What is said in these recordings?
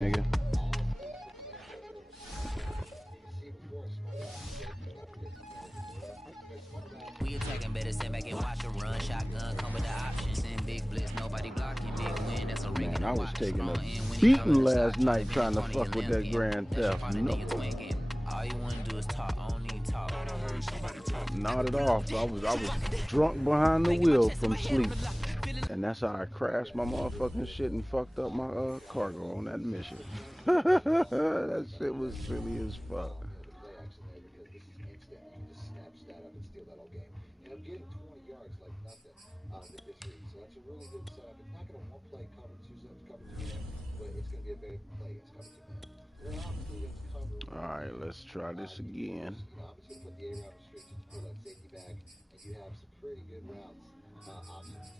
nigga. We attacking, better stand back and watch a run. Shotgun come with the options and big blitz. Nobody blocking, big win. That's a ring. Man, I was taking a beating last night trying to fuck with that Grand Theft. No. All you want to do is talk. I don't need talk. Nodded off. I was drunk behind the wheel from sleep. And that's how I crashed my motherfucking shit and fucked up my cargo on that mission. That shit was silly as fuck. Alright, let's try this again.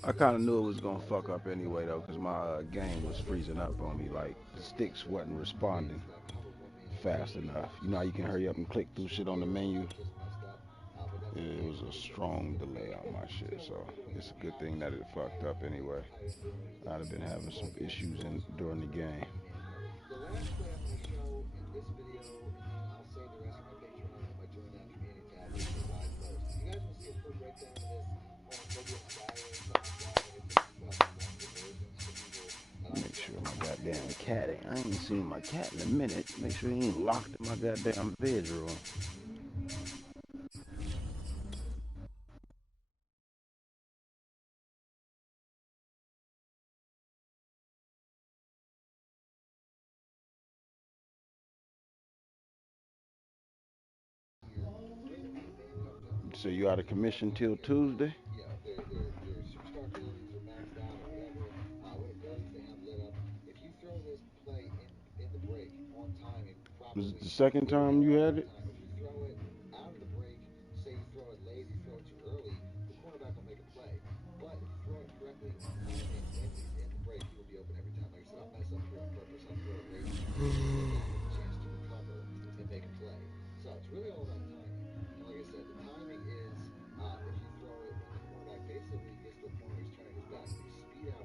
I kind of knew it was going to fuck up anyway, though, because my game was freezing up on me. Like, the sticks wasn't responding fast enough. You know how you can hurry up and click through shit on the menu? It was a strong delay on my shit, so it's a good thing that it fucked up anyway. I'd have been having some issues during the game. Make sure my goddamn cat ain't. I ain't seen my cat in a minute. Make sure he ain't locked in my goddamn bedroom. So you out of commission till Tuesday? Was it the second time you had it?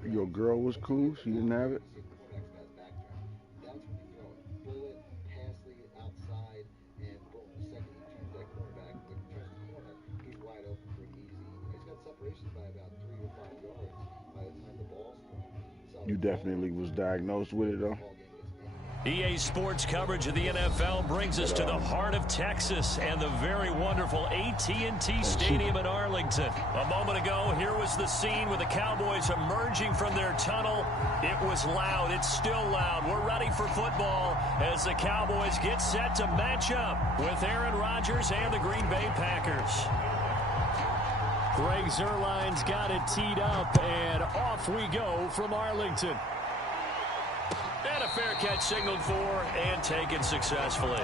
Your girl was cool? She didn't have it? You definitely was diagnosed with it, though? EA Sports coverage of the NFL brings us to the heart of Texas and the very wonderful AT&T Stadium in Arlington. A moment ago, here was the scene with the Cowboys emerging from their tunnel. It was loud. It's still loud. We're ready for football as the Cowboys get set to match up with Aaron Rodgers and the Green Bay Packers. Greg Zuerlein's got it teed up, and off we go from Arlington. And a fair catch signaled for and taken successfully.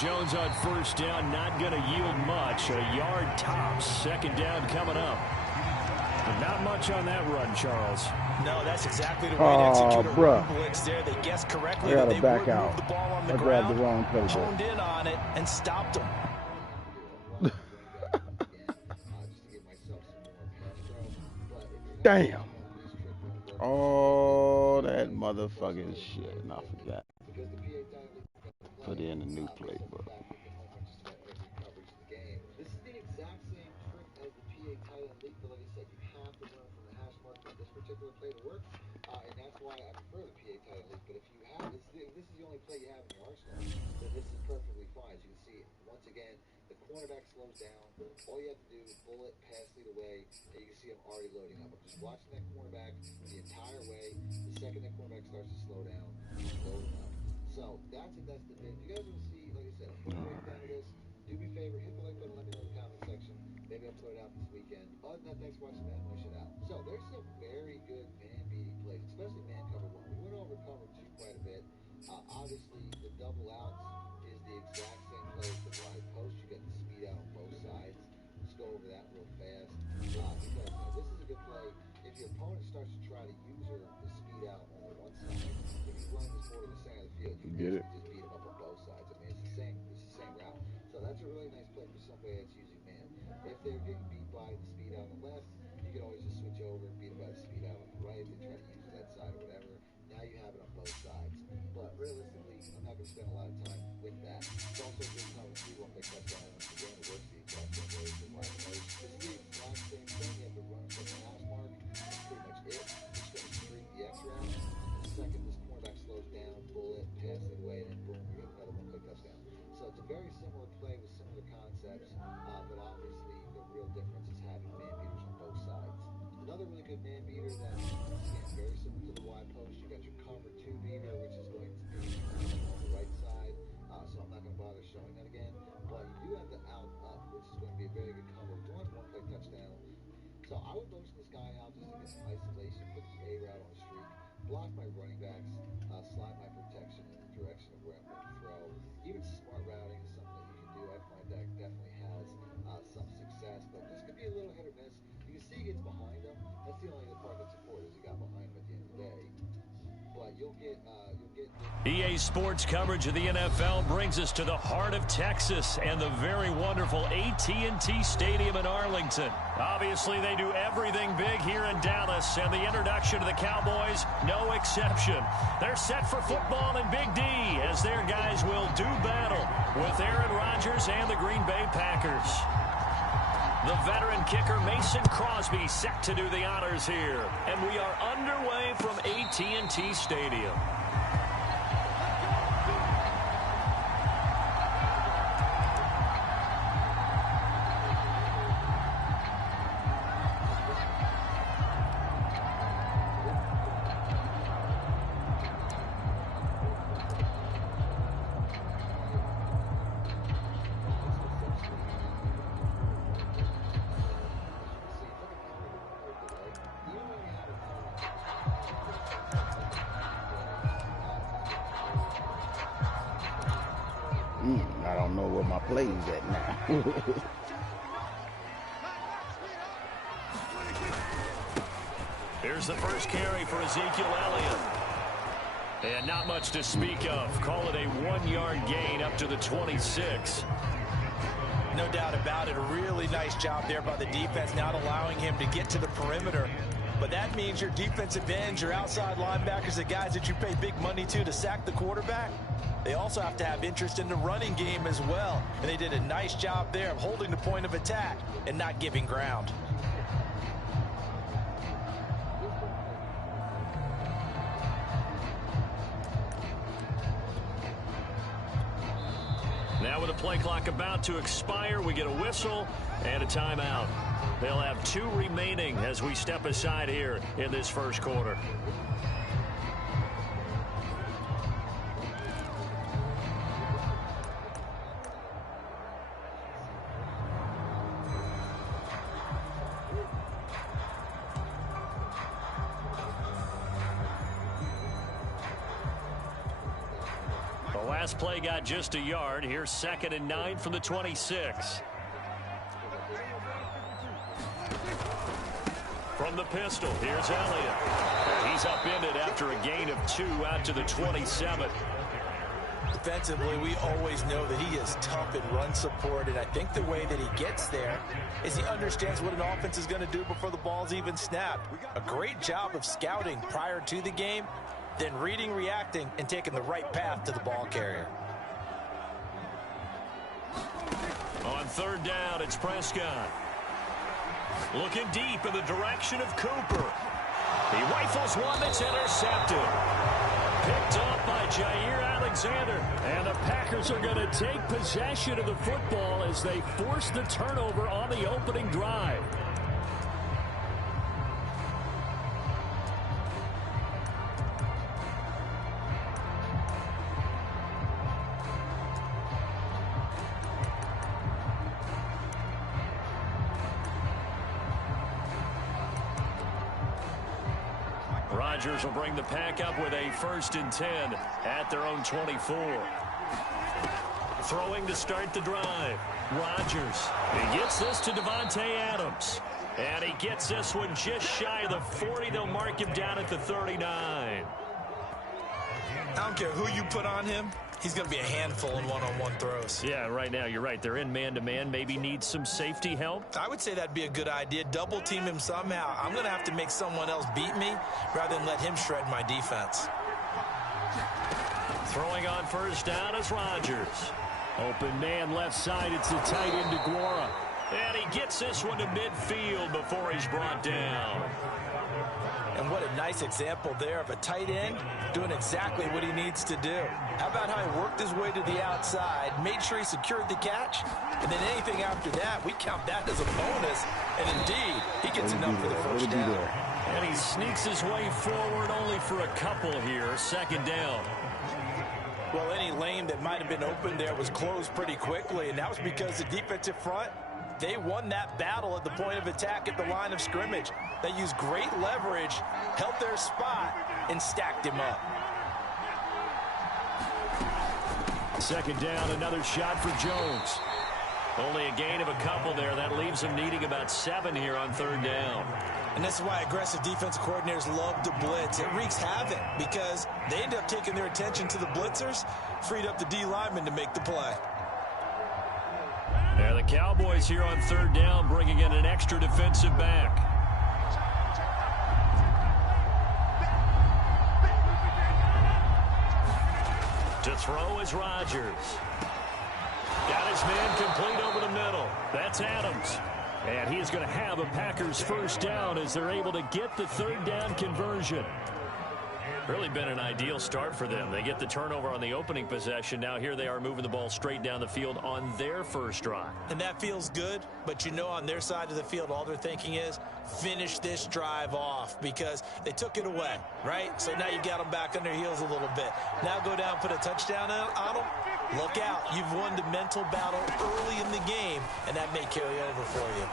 Jones on first down, not going to yield much. A yard tops. Second down coming up. But not much on that run, Charles. No, that's exactly the way to execute a run blitz there. They guessed correctly that they would move the ball on the ground, honed in on it, and stopped them. Damn. Oh, that motherfucking shit. And I forgot. Put in a new playbook. This is the exact same trick as the PA tight end league, but like I said, you have to learn from the hash mark for this particular play to work, and that's why I prefer the PA tight end league. But if you have this is the only play you have in your arsenal, then this is perfectly fine. As you can see, once again, the cornerback slows down. All you have to do is bullet, pass lead away, and you can see him already loading up. I'm just watching that cornerback the entire way. The second that cornerback starts to slow down, I'm loading up. So that's the bit. If you guys want to see, like I said, before we get down to this, do me a favor, hit the like button, let me know in the comment section. Maybe I'll put it out this weekend. Other than that, thanks for watching Man Push It Out. So there's some very good man-beating plays, especially man cover one. We went over cover two quite a bit. Obviously, the double outs is the exact same play as the wide post. You get the speed out on both sides. Let's go over that real fast. Because this is a good play. If your opponent starts to try to use the speed out on the one side, if you run this more to the center of the field, you can just beat them up on both sides. I mean, it's the same route. So that's a really nice play for somebody that's using man. If they're getting beat by the speed out on the left, you can always just switch over and beat them by the speed out on the right. They try to use that side or whatever. Now you have it on both sides. But realistically, I'm not going to spend a lot of time with that. It's also a good cover 3-1 big touchdown. Once again, it works the exact same way as the wide post. This is the exact same thing. You have to run from the hash mark. That's pretty much it. You're just going to streak the X route. The second this cornerback slows down, pull it, pass it away, and then boom, you get another one quick touchdown. So it's a very similar play with similar concepts, but obviously the real difference is having man beaters on both sides. Another really good man beater that's again very similar to the wide post. You got your cover 2 beater, which is going to be on the right side. So I'm not going to bother showing that again. But you do have the out up, which is going to be a very good cover. It's only one play touchdown. So I would motion this guy out just to get some isolation, put the A route on a streak, block my running backs, slide my protection in the direction of where I'm going to throw. Even smart routing is something that you can do. I find that definitely has some success, but this could be a little hit or miss. You can see he gets behind him. That's the only part that's important is he got behind him at the end of the day. But you'll get EA Sports coverage of the NFL brings us to the heart of Texas and the very wonderful AT&T Stadium in Arlington. Obviously, they do everything big here in Dallas, and the introduction to the Cowboys, no exception. They're set for football in Big D as their guys will do battle with Aaron Rodgers and the Green Bay Packers. The veteran kicker Mason Crosby set to do the honors here. And we are underway from AT&T Stadium. I don't know where my play's at now. Here's the first carry for Ezekiel Elliott. And not much to speak of. Call it a 1-yard gain up to the 26. No doubt about it. A really nice job there by the defense, not allowing him to get to the perimeter. But that means your defensive ends, your outside linebackers, the guys that you pay big money to sack the quarterback, they also have to have interest in the running game as well. And they did a nice job there of holding the point of attack and not giving ground. Now with the play clock about to expire, we get a whistle and a timeout. They'll have 2 remaining as we step aside here in this first quarter. Last play got just a yard. Here's 2nd and 9 from the 26. From the pistol, here's Elliott. He's upended after a gain of 2 out to the 27. Defensively, we always know that he is tough in run support, and I think the way that he gets there is he understands what an offense is going to do before the ball's even snapped. A great job of scouting prior to the game, then reading, reacting, and taking the right path to the ball carrier. On 3rd down, it's Prescott. Looking deep in the direction of Cooper. He rifles one that's intercepted. Picked up by Jair Alexander. And the Packers are going to take possession of the football as they force the turnover on the opening drive. Rodgers will bring the pack up with a 1st and 10 at their own 24. Throwing to start the drive. Rodgers. He gets this to Davante Adams. And he gets this one just shy of the 40. They'll mark him down at the 39. I don't care who you put on him. He's going to be a handful in one-on-one throws. Yeah, right now, you're right. They're in man-to-man. Maybe needs some safety help. I would say that'd be a good idea. Double team him somehow. I'm going to have to make someone else beat me rather than let him shred my defense. Throwing on 1st down is Rodgers. Open man left side. It's the tight end DeGuara. And he gets this one to midfield before he's brought down. And what a nice example there of a tight end doing exactly what he needs to do. How about how he worked his way to the outside, made sure he secured the catch, and then anything after that, we count that as a bonus. And indeed, he gets enough for the 1st down. And he sneaks his way forward only for a couple here. 2nd down. Well, any lane that might have been open there was closed pretty quickly, and that was because the defensive front, they won that battle at the point of attack at the line of scrimmage. They used great leverage, held their spot, and stacked him up. 2nd down, another shot for Jones. Only a gain of a couple there. That leaves him needing about 7 here on 3rd down. And this is why aggressive defensive coordinators love to blitz. It wreaks havoc because they end up taking their attention to the blitzers, freed up the D lineman to make the play. And the Cowboys here on 3rd down, bringing in an extra defensive back. To throw is Rodgers. Got his man complete over the middle. That's Adams. And he is going to have a Packers 1st down as they're able to get the 3rd down conversion. Really been an ideal start for them. They get the turnover on the opening possession. Now here they are moving the ball straight down the field on their 1st drive. And that feels good, but you know on their side of the field all they're thinking is finish this drive off because they took it away, right? So now you got them back on their heels a little bit. Now go down, put a touchdown on them. Look out. You've won the mental battle early in the game, and that may carry over for you.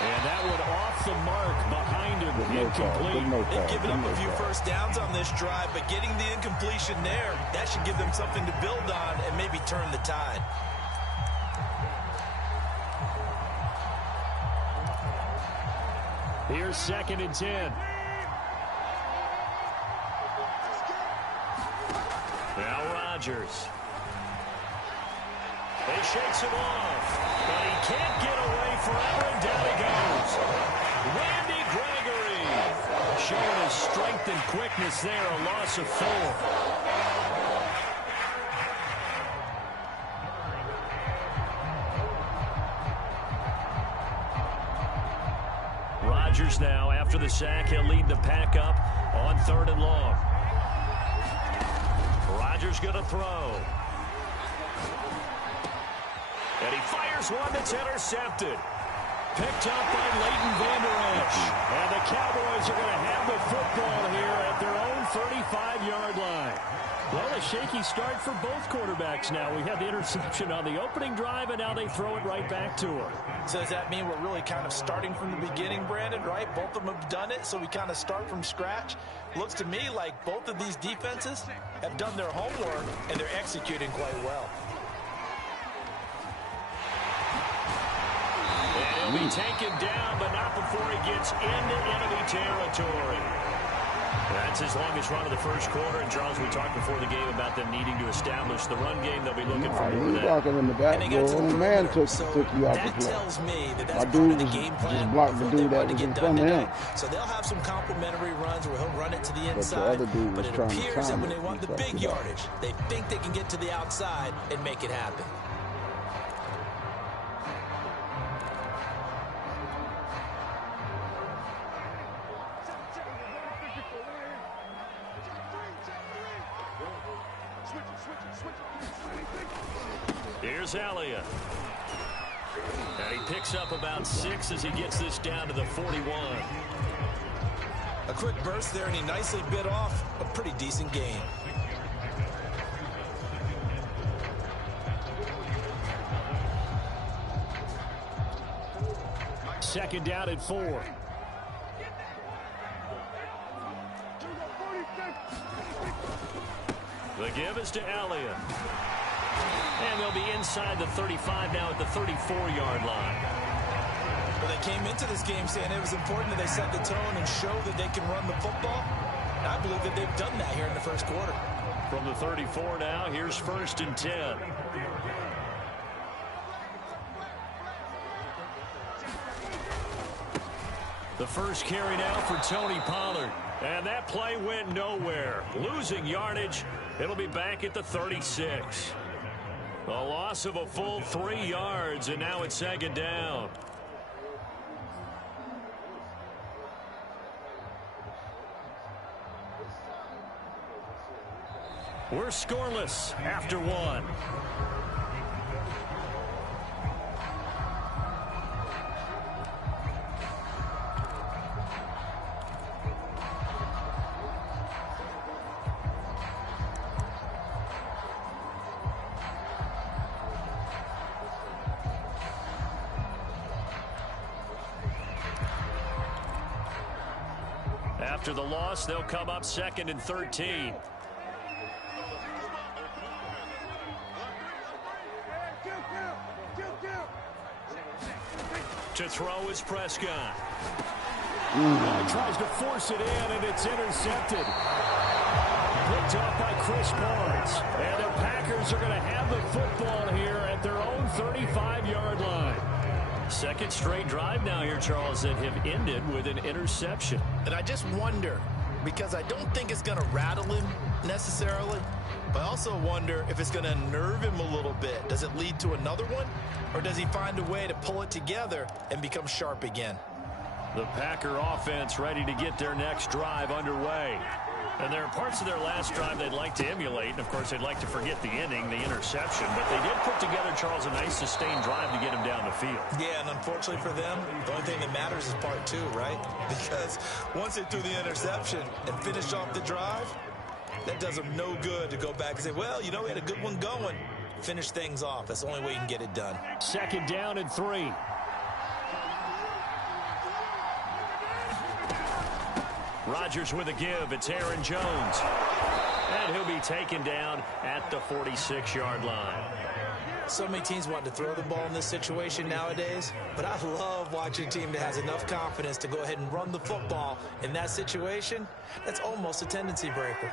And that one off the mark behind him. Incomplete. They've given up a few 1st downs on this drive, but getting the incompletion there, that should give them something to build on and maybe turn the tide. Here's 2nd and 10. Now Rodgers. He shakes him off, but he can't get away forever, and down he goes. Randy Gregory showing his strength and quickness there, a loss of 4. Rodgers now, after the sack, he'll lead the pack up on 3rd and long. Rodgers going to throw. And he fires one that's intercepted. Picked up by Leighton Vander Esch. And the Cowboys are going to have the football here at their own 35-yard line. Well, a shaky start for both quarterbacks now. We had the interception on the opening drive, and now they throw it right back to her. So does that mean we're really kind of starting from the beginning, Brandon, right? Both of them have done it, so we kind of start from scratch. Looks to me like both of these defenses have done their homework, and they're executing quite well. And he'll be taken down, but not before he gets into enemy territory. That's his longest run of the 1st quarter. And, Charles, we talked before the game about them needing to establish the run game. They'll be looking for more of that. Blocking in the back. Your own man took you out the play. Tells me that my dude was just blocked the dude that was in front of him. So they'll have some complimentary runs where he'll run it to the inside. But it appears that when they want the big yardage, they think they can get to the outside and make it happen. Here's Elliott. And he picks up about 6 as he gets this down to the 41. A quick burst there, and he nicely bit off a pretty decent gain. Second down at 4. The give is to Elliott. And they'll be inside the 35 now at the 34-yard line. Well, they came into this game saying it was important that they set the tone and show that they can run the football. And I believe that they've done that here in the first quarter. From the 34 now, here's 1st and 10. The first carry now for Tony Pollard. And that play went nowhere. Losing yardage. It'll be back at the 36. A loss of a full 3 yards, and now it's 2nd down. We're scoreless after 1. After the loss, they'll come up 2nd and 13. To throw is Prescott. Tries to force it in, and it's intercepted. Picked off by Chris Barnes. And the Packers are going to have the football here at their own 35-yard line. Second straight drive now here, Charles, that have ended with an interception. And I just wonder, because I don't think it's going to rattle him necessarily, but I also wonder if it's going to unnerve him a little bit. Does it lead to another one, or does he find a way to pull it together and become sharp again? The Packer offense ready to get their next drive underway. And there are parts of their last drive they'd like to emulate. And, of course, they'd like to forget the inning, the interception. But they did put together, Charles, a nice sustained drive to get him down the field. Yeah, and unfortunately for them, the only thing that matters is part 2, right? Because once they threw the interception and finished off the drive, that does them no good to go back and say, well, you know, we had a good one going. Finish things off. That's the only way you can get it done. 2nd down and 3. Rodgers with a give. It's Aaron Jones. And he'll be taken down at the 46-yard line. So many teams want to throw the ball in this situation nowadays, but I love watching a team that has enough confidence to go ahead and run the football in that situation. That's almost a tendency breaker.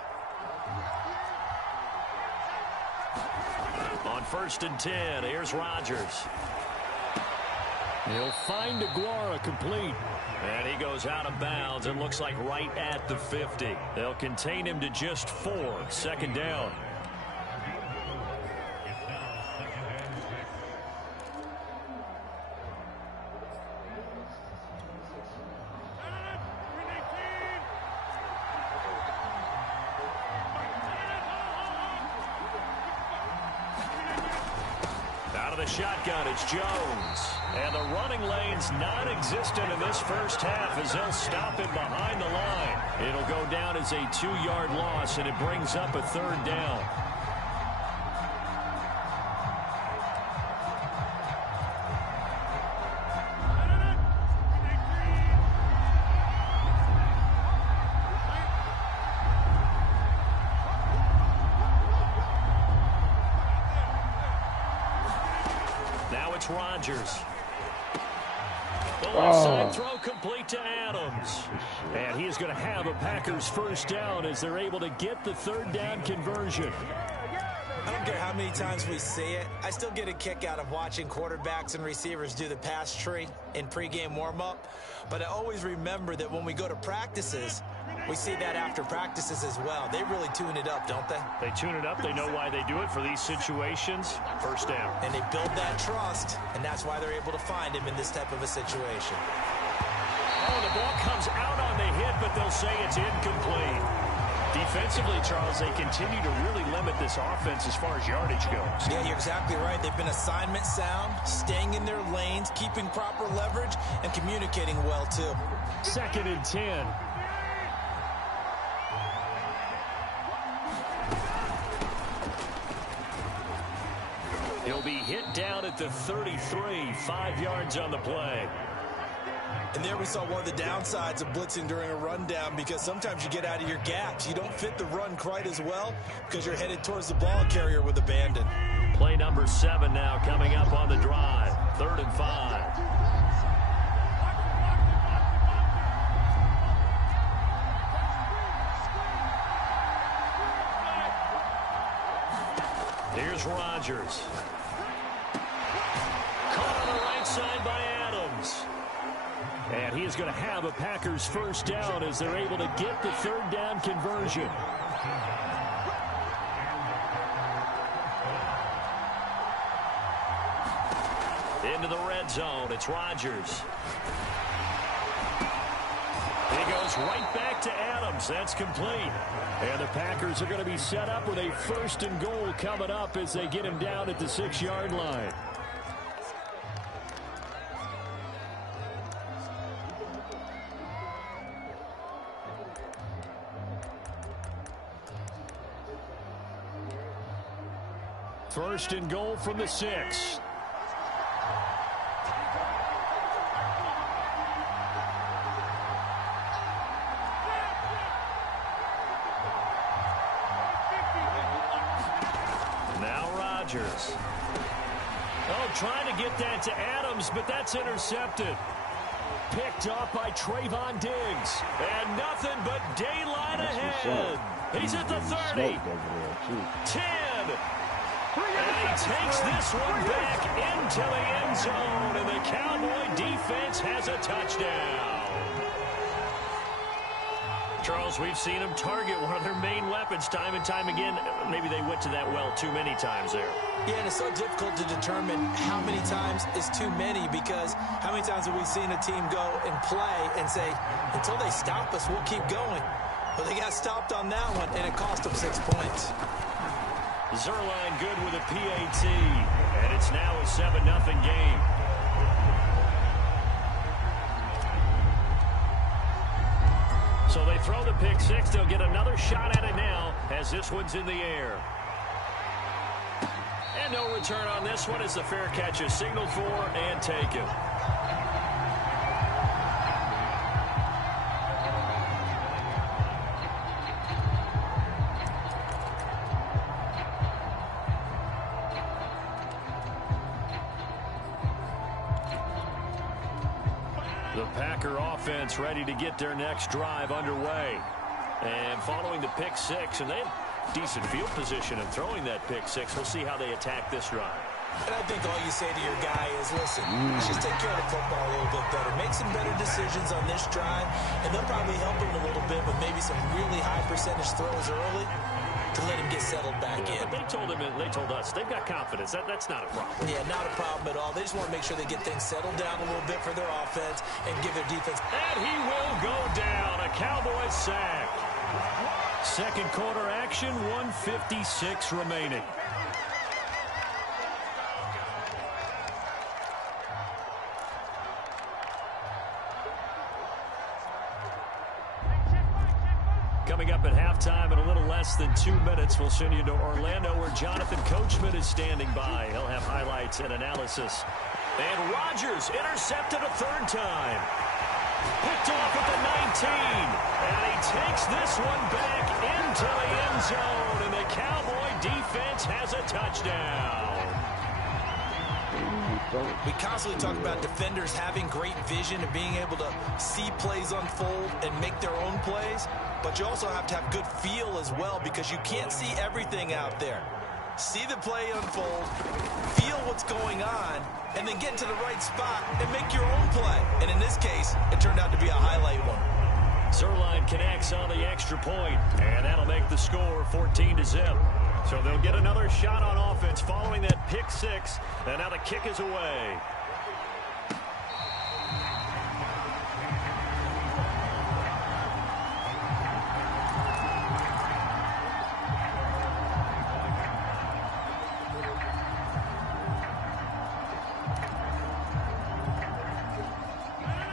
On 1st and 10, here's Rodgers. He'll find Aguara complete. And he goes out of bounds and looks like right at the 50. They'll contain him to just 4. 2nd down. Shotgun, it's Jones. And the running lane's non-existent in this first half as they'll stop him behind the line. It'll go down as a 2-yard loss, and it brings up a 3rd down. Rodgers. The left side throw complete to Adams. And he is going to have a Packers 1st down as they're able to get the 3rd down conversion. I don't care how many times we see it. I still get a kick out of watching quarterbacks and receivers do the pass tree in pregame warm-up. But I always remember that when we go to practices, we see that after practices as well. They really tune it up, don't they? They tune it up. They know why they do it for these situations. 1st down. And they build that trust, and that's why they're able to find him in this type of a situation. Oh, the ball comes out on the hit, but they'll say it's incomplete. Defensively, Charles, they continue to really limit this offense as far as yardage goes. Yeah, you're exactly right. They've been assignment sound, staying in their lanes, keeping proper leverage, and communicating well, too. 2nd and 10. He'll be hit down at the 33, 5 yards on the play. And there we saw one of the downsides of blitzing during a rundown, because sometimes you get out of your gaps. You don't fit the run quite as well because you're headed towards the ball carrier with abandon. Play number 7 now coming up on the drive. 3rd and 5. Here's Rodgers. Caught on the right side by Adams. And he is going to have a Packers first down as they're able to get the 3rd down conversion. Into the red zone. It's Rodgers. He goes right back to Adams. That's complete. And the Packers are going to be set up with a 1st and goal coming up as they get him down at the 6-yard line. First and goal from the 6. Now Rodgers. Oh, trying to get that to Adams, but that's intercepted. Picked off by Trayvon Diggs. And nothing but daylight ahead. He's at the 30. 10. And he takes this one back into the end zone, and the Cowboy defense has a touchdown. Charles, we've seen them target one of their main weapons time and time again. Maybe they went to that well too many times there. Yeah, and it's so difficult to determine how many times is too many, because how many times have we seen a team go and play and say, until they stop us, we'll keep going. But they got stopped on that one, and it cost them 6 points. Zerline good with a PAT, and it's now a 7-0 game. So they throw the pick 6. They'll get another shot at it now as this one's in the air. And no return on this one as the fair catch is signaled for and taken. The Packer offense ready to get their next drive underway. And following the pick 6, and they have decent field position in throwing that pick 6. We'll see how they attack this drive. And I think all you say to your guy is, listen, let's just take care of the football a little bit better. Make some better decisions on this drive, and they'll probably help him a little bit with maybe some really high percentage throws early to let him get settled back in. But they told us they've got confidence. That's not a problem. Yeah, not a problem at all. They just want to make sure they get things settled down a little bit for their offense and give their defense. And he will go down. A Cowboys sack. Second quarter action, 1:56 remaining. Coming up at halftime in a little less than 2 minutes, we'll send you to Orlando where Jonathan Coachman is standing by. He'll have highlights and analysis. And Rodgers intercepted a 3rd time. Picked off at the 19. And he takes this one back into the end zone. And the Cowboy defense has a touchdown. We constantly talk about defenders having great vision and being able to see plays unfold and make their own plays. But you also have to have good feel as well, because you can't see everything out there. See the play unfold, feel what's going on, and then get to the right spot and make your own play. And in this case, it turned out to be a highlight one. Zerline connects on the extra point, and that'll make the score 14-0. So they'll get another shot on offense following that pick 6, and now the kick is away.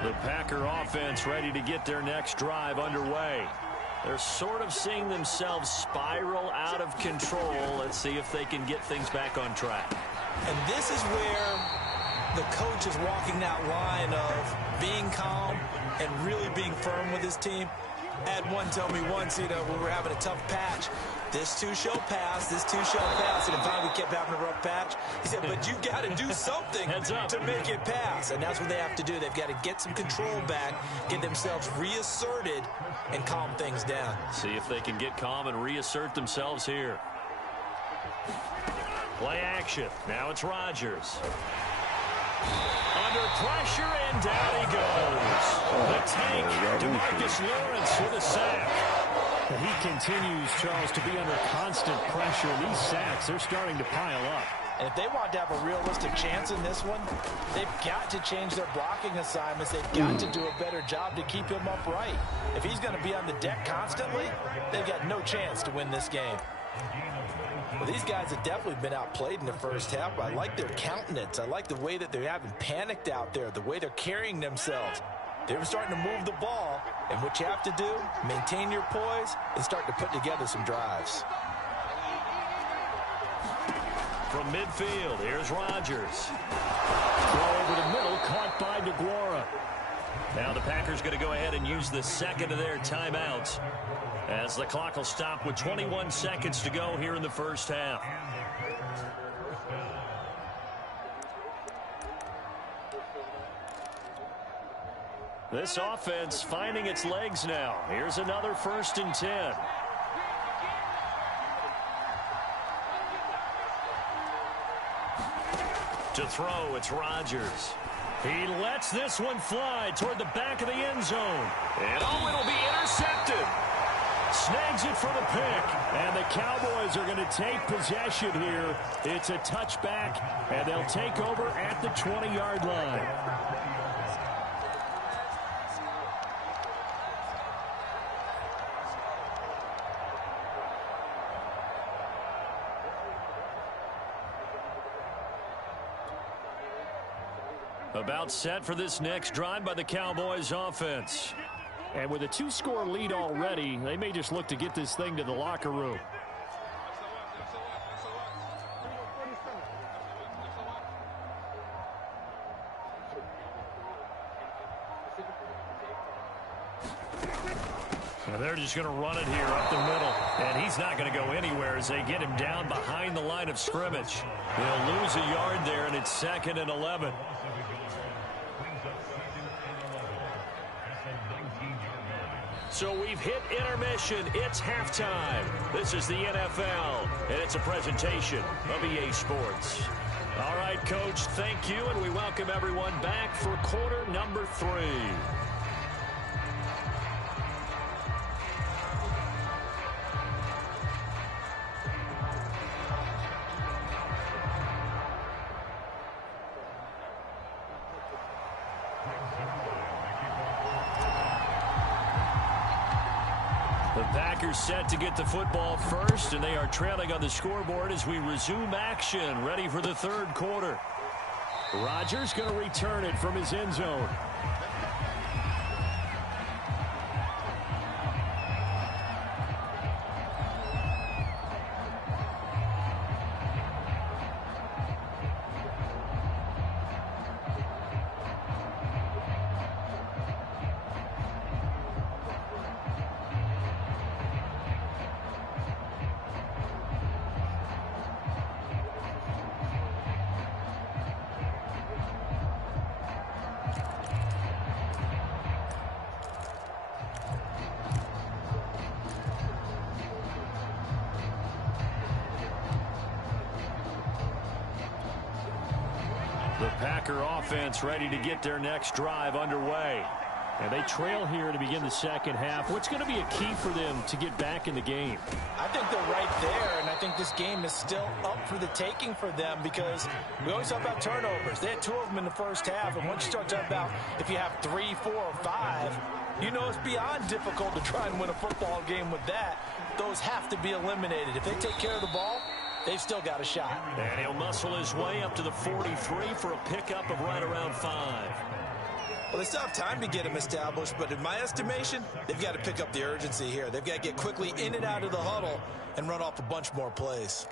The Packer offense ready to get their next drive underway. They're sort of seeing themselves spiral out of control. Let's see if they can get things back on track. And this is where the coach is walking that line of being calm and really being firm with his team. I had one tell me once, when we were having a tough patch, this too shall pass, this too shall pass. And finally we kept having a rough patch. He said, but you got to do something to make it pass. And that's what they have to do. They've got to get some control back, get themselves reasserted, and calm things down. See if they can get calm and reassert themselves here. Play action. Now it's Rodgers. Under pressure, and down he goes. The tank, DeMarcus Lawrence with a sack. He continues, Charles, to be under constant pressure. These sacks, they're starting to pile up. And if they want to have a realistic chance in this one, they've got to change their blocking assignments. They've got to do a better job to keep him upright. If he's going to be on the deck constantly, they've got no chance to win this game. Well, these guys have definitely been outplayed in the first half. I like their countenance. I like the way that they haven't panicked out there, the way they're carrying themselves. They were starting to move the ball, and what you have to do, maintain your poise and start to put together some drives. From midfield, here's Rodgers. Throw over the middle, caught by DeGuara. Now the Packers going to go ahead and use the second of their timeouts, as the clock will stop with 21 seconds to go here in the first half. This offense finding its legs now. Here's another 1st and 10. To throw, it's Rodgers. He lets this one fly toward the back of the end zone. And it'll be intercepted. Snags it for the pick. And the Cowboys are going to take possession here. It's a touchback, and they'll take over at the 20-yard line. About set for this next drive by the Cowboys offense. And with a 2-score lead already, they may just look to get this thing to the locker room. And they're just going to run it here up the middle. And he's not going to go anywhere as they get him down behind the line of scrimmage. They'll lose a yard there, and it's 2nd and 11. So we've hit intermission. It's halftime. This is the NFL, and it's a presentation of EA Sports. All right, Coach, thank you, and we welcome everyone back for quarter number 3. Packers set to get the football first, and they are trailing on the scoreboard as we resume action, ready for the 3rd quarter. Rodgers going to return it from his end zone. The Packer offense ready to get their next drive underway. And they trail here to begin the second half. What's going to be a key for them to get back in the game? I think they're right there, and I think this game is still up for the taking for them because we always talk about turnovers. They had 2 of them in the first half, and once you start talking about if you have 3, 4, or 5, you know it's beyond difficult to try and win a football game with that. Those have to be eliminated. If they take care of the ball, they've still got a shot. And he'll muscle his way up to the 43 for a pickup of right around 5. Well, they still have time to get him established, but in my estimation, they've got to pick up the urgency here. They've got to get quickly in and out of the huddle and run off a bunch more plays.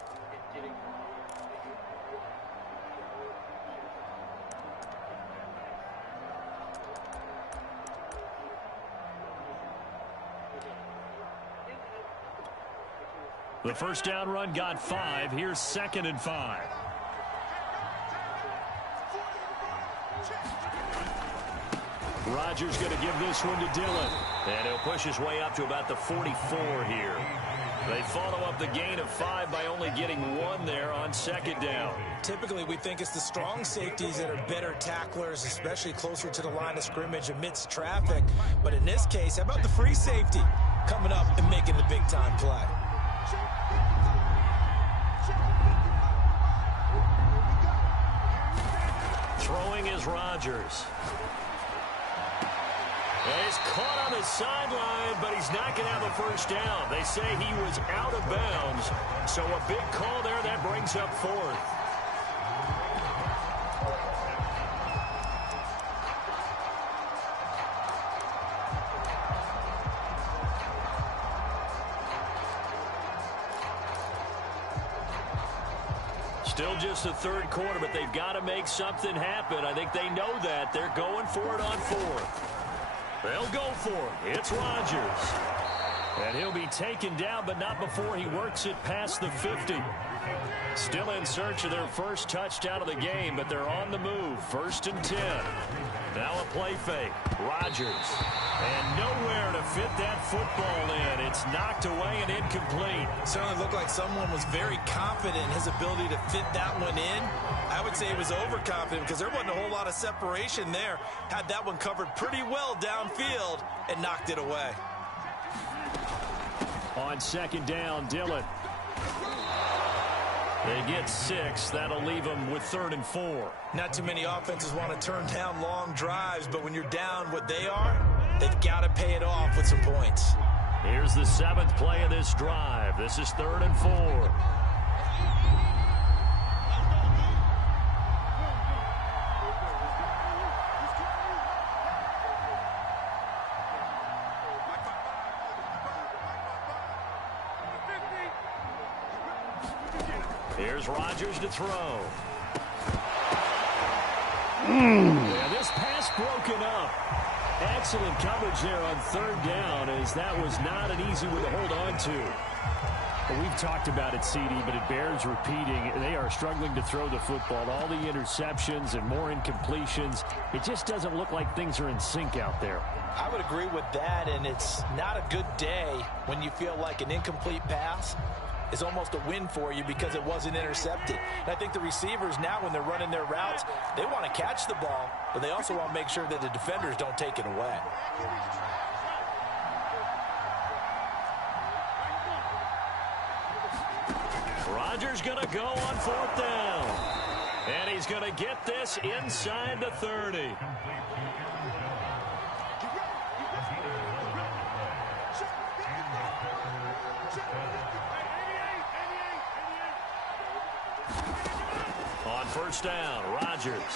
The first down run got 5. Here's 2nd and 5. Rodgers going to give this one to Dillon. And he'll push his way up to about the 44 here. They follow up the gain of 5 by only getting 1 there on 2nd down. Typically, we think it's the strong safeties that are better tacklers, especially closer to the line of scrimmage amidst traffic. But in this case, how about the free safety coming up and making the big-time play? Throwing is Rodgers. He's caught on the sideline, but he's not going to have a first down. They say he was out of bounds, so a big call there that brings up 4th. Still just the 3rd quarter, but they've got to make something happen. I think they know that. They're going for it on 4th. They'll go for it. It's Rodgers. And he'll be taken down, but not before he works it past the 50. Still in search of their first touchdown of the game, but they're on the move. 1st and 10. Now a play fake. Rodgers. And nowhere to fit that football in. It's knocked away and incomplete. Certainly looked like someone was very confident in his ability to fit that one in. I would say he was overconfident because there wasn't a whole lot of separation there. Had that one covered pretty well downfield and knocked it away. On 2nd down, Dillon. They get 6. That'll leave them with 3rd and 4. Not too many offenses want to turn down long drives, but when you're down what they are, they've got to pay it off with some points. Here's the 7th play of this drive. This is 3rd and 4. Here's Rodgers to throw. Yeah, this pass broken up. Excellent coverage there on 3rd down, as that was not an easy one to hold on to. Well, we've talked about it, CD, but it bears repeating. They are struggling to throw the football. All the interceptions and more incompletions. It just doesn't look like things are in sync out there. I would agree with that, and it's not a good day when you feel like an incomplete pass is almost a win for you because it wasn't intercepted. And I think the receivers now, when they're running their routes, they want to catch the ball, but they also want to make sure that the defenders don't take it away. Rodgers going to go on 4th down. And he's going to get this inside the 30. On 1st down, Rodgers.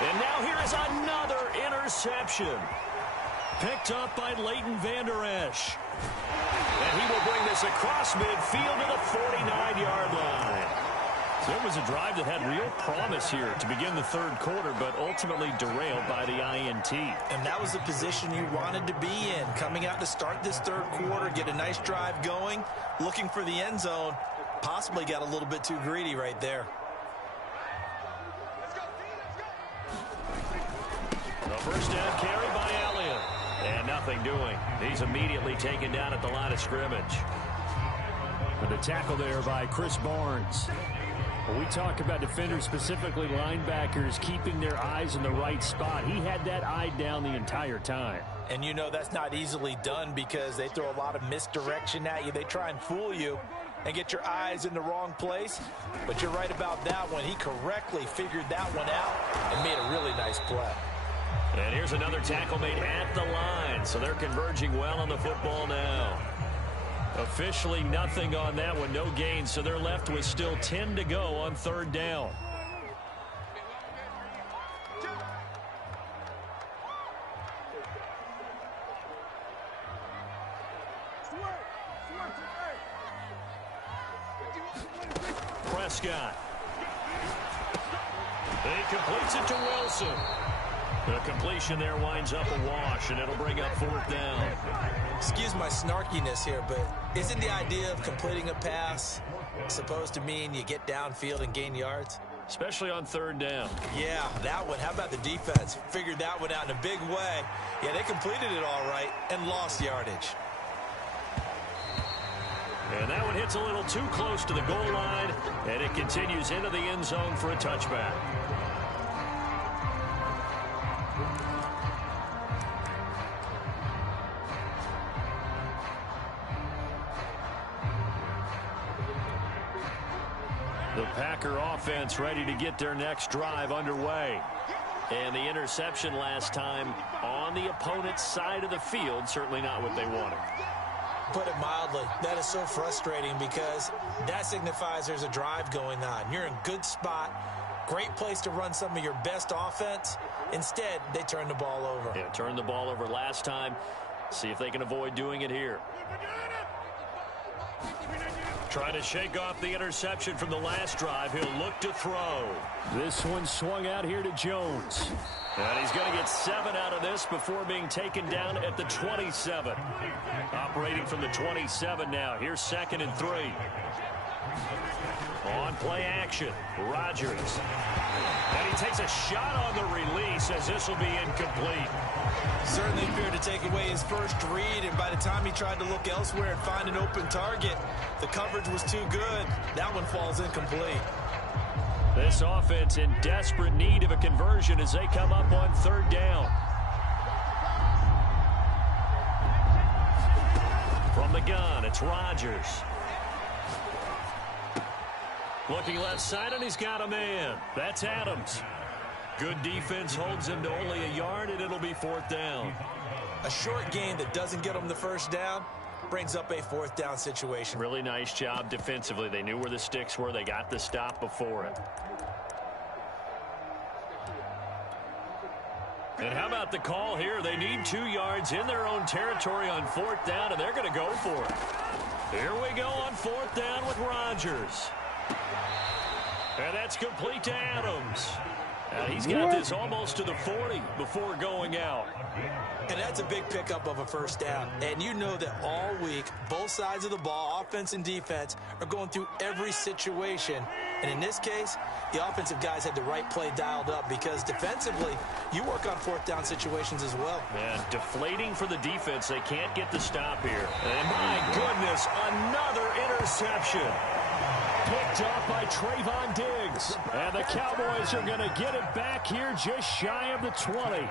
And now here is another interception. Picked up by Leighton Vander Esch. And he will bring this across midfield to the 49-yard line. So it was a drive that had real promise here to begin the 3rd quarter, but ultimately derailed by the INT. And that was the position you wanted to be in. Coming out to start this 3rd quarter, get a nice drive going, looking for the end zone. Possibly got a little bit too greedy right there. The first down carry by Elliott. And nothing doing. He's immediately taken down at the line of scrimmage. With a tackle there by Chris Barnes. When we talk about defenders, specifically linebackers, keeping their eyes in the right spot, he had that eye down the entire time. And you know that's not easily done because they throw a lot of misdirection at you. They try and fool you and get your eyes in the wrong place. But you're right about that one. He correctly figured that one out and made a really nice play. And here's another tackle made at the line. So they're converging well on the football now. Officially nothing on that one. No gain. So they're left with still 10 to go on 3rd down. Prescott. He completes it to Wilson. The completion there winds up a wash, and it'll bring up 4th down. Excuse my snarkiness here, but isn't the idea of completing a pass supposed to mean you get downfield and gain yards? Especially on 3rd down. Yeah, that one. How about the defense? Figured that one out in a big way. Yeah, they completed it all right and lost yardage. And that one hits a little too close to the goal line, and it continues into the end zone for a touchback. The Packer offense ready to get their next drive underway. And the interception last time on the opponent's side of the field, certainly not what they wanted. Put it mildly, that is so frustrating because that signifies there's a drive going on. You're in good spot, great place to run some of your best offense. Instead, they turn the ball over. Yeah, turned the ball over last time. See if they can avoid doing it here. Trying to shake off the interception from the last drive. He'll look to throw. This one swung out here to Jones. And he's going to get 7 out of this before being taken down at the 27. Operating from the 27 now. Here's 2nd and 3. On play action, Rodgers. And he takes a shot on the release as this will be incomplete. Certainly appeared to take away his first read, and by the time he tried to look elsewhere and find an open target, the coverage was too good. That one falls incomplete. This offense in desperate need of a conversion as they come up on 3rd down. From the gun, it's Rodgers. Looking left side, and he's got a man. That's Adams. Good defense holds him to only a yard, and it'll be 4th down. A short gain that doesn't get them the first down brings up a 4th down situation. Really nice job defensively. They knew where the sticks were. They got the stop before it. And how about the call here? They need 2 yards in their own territory on 4th down, and they're going to go for it. Here we go on 4th down with Rodgers. And that's complete to Adams. He's got this almost to the 40 before going out. And that's a big pickup of a first down. And you know that all week, both sides of the ball, offense and defense, are going through every situation. And in this case, the offensive guys had the right play dialed up because defensively, you work on 4th down situations as well. And deflating for the defense. They can't get the stop here. And my goodness, another interception. Picked off by Trayvon Diggs. And the Cowboys are going to get it back here just shy of the 20.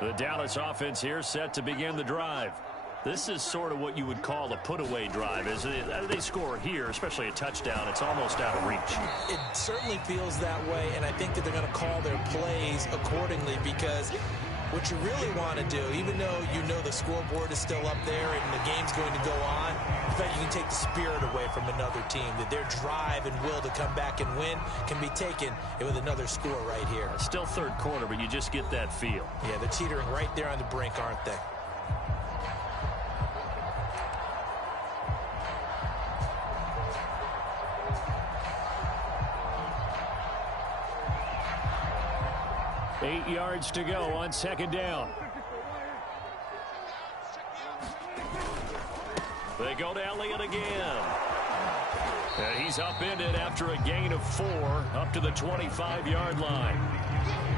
The Dallas offense here set to begin the drive. This is sort of what you would call a put-away drive. As they score here, especially a touchdown, it's almost out of reach. It certainly feels that way, and I think that they're going to call their plays accordingly because what you really want to do, even though you know the scoreboard is still up there and the game's going to go on, in fact, you can take the spirit away from another team, that their drive and will to come back and win can be taken with another score right here. Still 3rd quarter, but you just get that feel. Yeah, they're teetering right there on the brink, aren't they? Eight yards to go on 2nd down. They go to Elliott again. And he's upended after a gain of 4 up to the 25-yard line.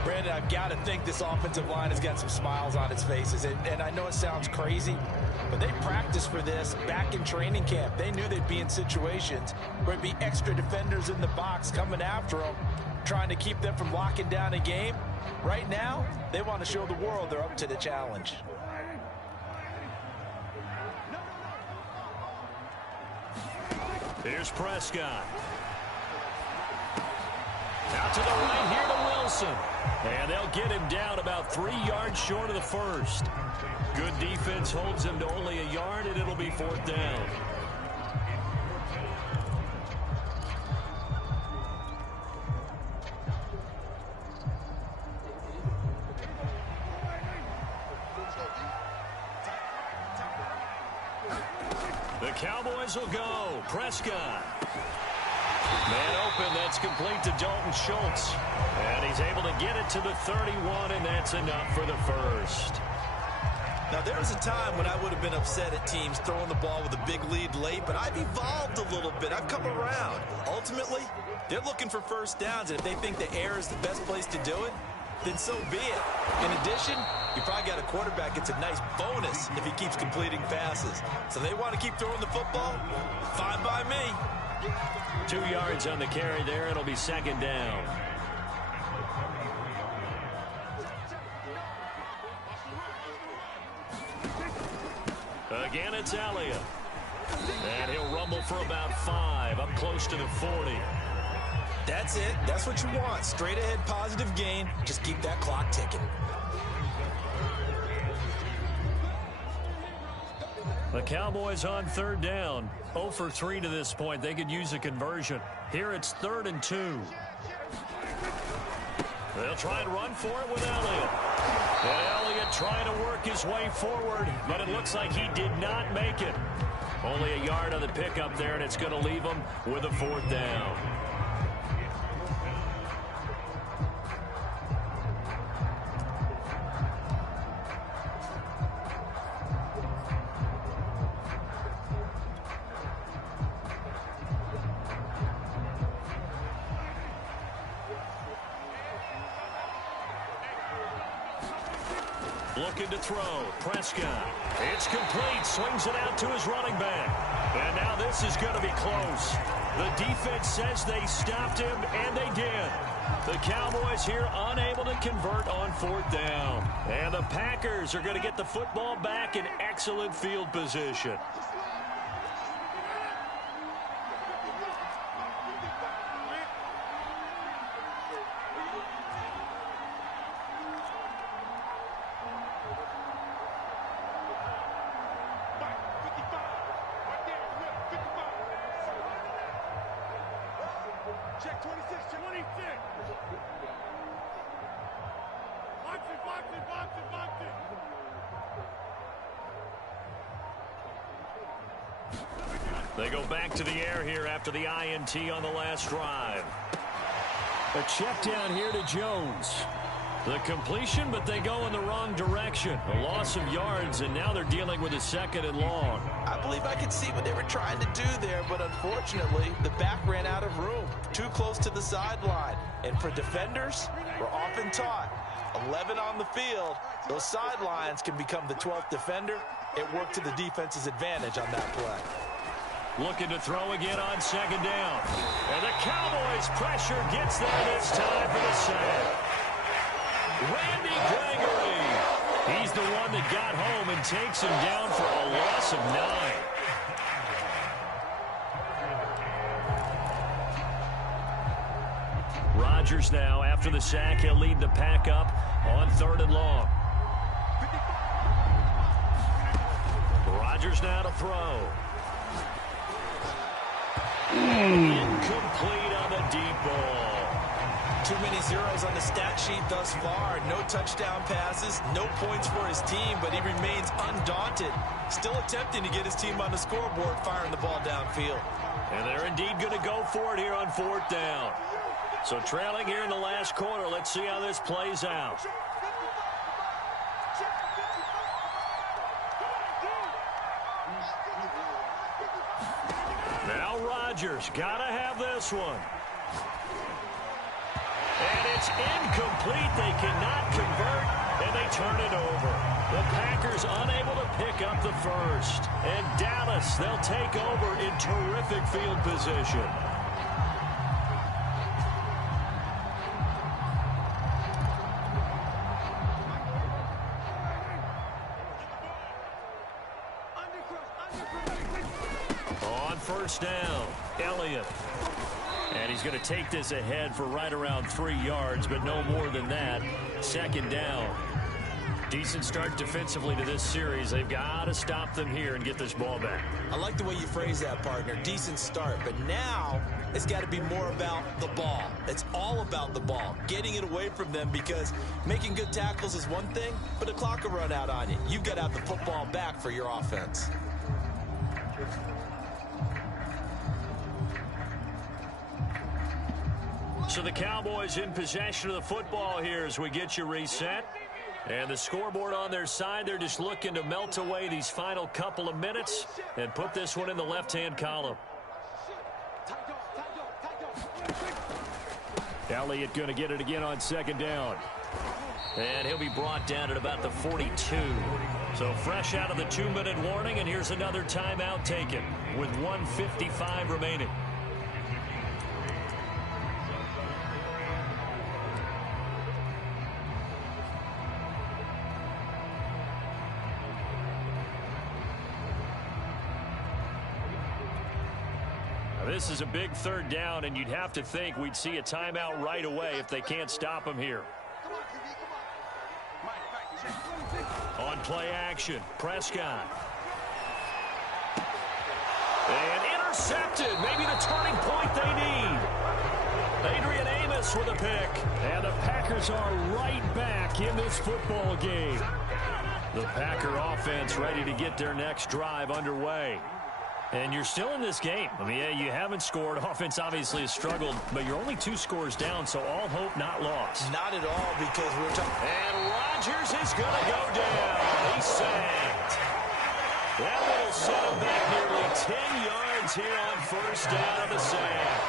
Brandon, I've got to think this offensive line has got some smiles on its faces. And I know it sounds crazy, but they practiced for this back in training camp. They knew they'd be in situations where there'd be extra defenders in the box coming after them, trying to keep them from locking down a game. Right now, they want to show the world they're up to the challenge. Here's Prescott. Out to the right here to Wilson. And they'll get him down about 3 yards short of the first. Good defense holds him to only a yard, and it'll be 4th down. The Cowboys will go. Prescott. Man open, that's complete to Dalton Schultz. And he's able to get it to the 31, and that's enough for the first. Now, there was a time when I would have been upset at teams throwing the ball with a big lead late, but I've evolved a little bit. I've come around. Ultimately, they're looking for first downs, and if they think the air is the best place to do it, then so be it. In addition, you probably got a quarterback gets a nice bonus if he keeps completing passes. So they want to keep throwing the football? Fine by me. 2 yards on the carry there. It'll be second down. Again, it's Elliott. And he'll rumble for about 5, up close to the 40. That's it. That's what you want. Straight ahead positive gain. Just keep that clock ticking. The Cowboys on third down. 0 for 3 to this point. They could use a conversion. Here it's 3rd and 2. They'll try and run for it with Elliott. And Elliott trying to work his way forward, but it looks like he did not make it. Only a yard on the pickup there, and it's going to leave him with a 4th down. Looking to throw. Prescott. It's complete. Swings it out to his running back. And now this is going to be close. The defense says they stopped him, and they did. The Cowboys here unable to convert on 4th down. And the Packers are going to get the football back in excellent field position. Check 26, 26. Box it. They go back to the air here after the INT on the last drive. A check down here to Jones. The completion, but they go in the wrong direction. A loss of yards, and now they're dealing with a 2nd and long. I believe I could see what they were trying to do there, but unfortunately, the back ran out of room. Too close to the sideline. And for defenders, we're often taught, 11 on the field, those sidelines can become the 12th defender. It worked to the defense's advantage on that play. Looking to throw again on 2nd down. And the Cowboys' pressure gets there this time for the sack. Randy Gregory. He's the one that got home and takes him down for a loss of 9. Rodgers now, after the sack, he'll lead the pack up on 3rd and long. Rodgers now to throw. Incomplete on the deep ball. Too many zeros on the stat sheet thus far. No touchdown passes, no points for his team, but he remains undaunted. Still attempting to get his team on the scoreboard, firing the ball downfield. And they're indeed going to go for it here on 4th down. So trailing here in the last quarter. Let's see how this plays out. Now Rodgers, gotta have this one. And it's incomplete. They cannot convert, and they turn it over. The Packers unable to pick up the first. And Dallas, they'll take over in terrific field position. On 1st down, Elliott. And he's going to take this ahead for right around 3 yards, but no more than that. 2nd down. Decent start defensively to this series. They've got to stop them here and get this ball back. I like the way you phrase that, partner. Decent start. But now it's got to be more about the ball. It's all about the ball. Getting it away from them, because making good tackles is one thing, but the clock will run out on you. You've got to have the football back for your offense. So the Cowboys in possession of the football here as we get you reset. And the scoreboard on their side, they're just looking to melt away these final couple of minutes and put this one in the left-hand column. Elliott going to get it again on second down. And he'll be brought down at about the 42. So fresh out of the 2-minute warning, and here's another timeout taken with 1:55 remaining. This is a big third down, and you'd have to think we'd see a timeout right away if they can't stop him here. On play action, Prescott. And intercepted. Maybe the turning point they need. Adrian Amos with a pick. And the Packers are right back in this football game. The Packer offense ready to get their next drive underway. And you're still in this game. I mean, yeah, you haven't scored. Offense obviously has struggled, but you're only 2 scores down, so all hope not lost. Not at all, because we're talking. And Rodgers is going to go down. He's sacked. That will set him back nearly 10 yards here on first down of the sack.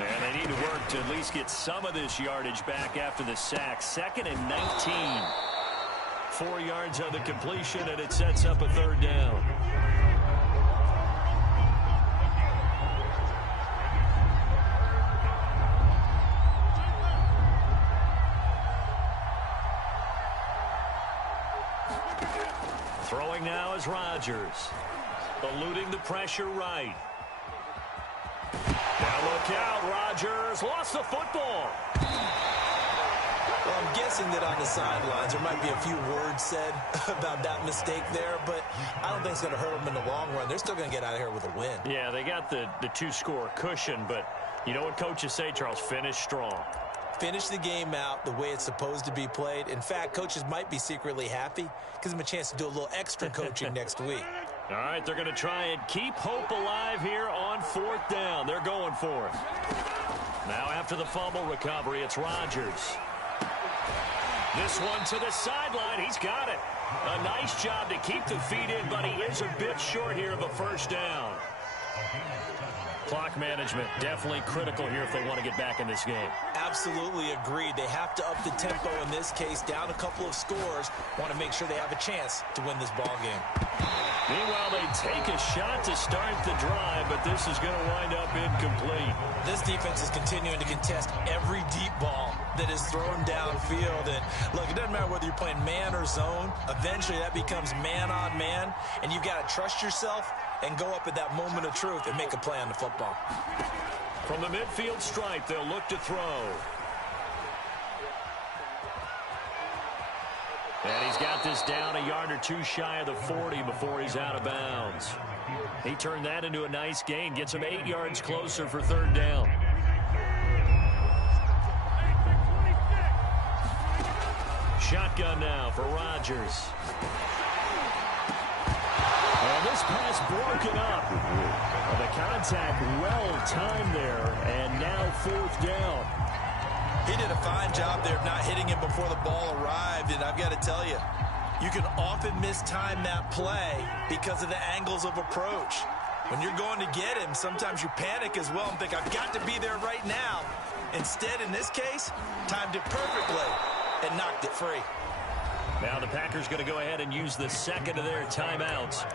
And they need to work to at least get some of this yardage back after the sack. 2nd and 19. 4 yards on the completion, and it sets up a third down. Throwing now is Rodgers. Eluding the pressure right. Now look out, Rodgers lost the football. Well, I'm guessing that on the sidelines there might be a few words said about that mistake there, but I don't think it's going to hurt them in the long run. They're still going to get out of here with a win. Yeah, they got the 2-score cushion, but you know what coaches say, Charles? Finish strong. Finish the game out the way it's supposed to be played. In fact, coaches might be secretly happy. Gives them a chance to do a little extra coaching next week. All right, they're going to try and keep hope alive here on 4th down. They're going for it. Now after the fumble recovery, it's Rodgers. This one to the sideline. He's got it. A nice job to keep the feet in, but he is a bit short here of a first down. Clock management definitely critical here if they want to get back in this game. Absolutely agreed. They have to up the tempo in this case, down a couple of scores. Want to make sure they have a chance to win this ball game. Meanwhile, they take a shot to start the drive, but this is going to wind up incomplete. This defense is continuing to contest every deep ball that is thrown downfield. And look, it doesn't matter whether you're playing man or zone. Eventually, that becomes man on man, and you've got to trust yourself and go up at that moment of truth and make a play on the football. From the midfield stripe, they'll look to throw. And he's got this down a yard or 2 shy of the 40 before he's out of bounds. He turned that into a nice gain, gets him 8 yards closer for 3rd down. Shotgun now for Rodgers. And this pass broken up. The contact well timed there, and now 4th down. He did a fine job there of not hitting him before the ball arrived, and I've got to tell you, you can often mistime that play because of the angles of approach. When you're going to get him, sometimes you panic as well and think, I've got to be there right now. Instead, in this case, timed it perfectly and knocked it free. Now the Packers going to go ahead and use the 2nd of their timeouts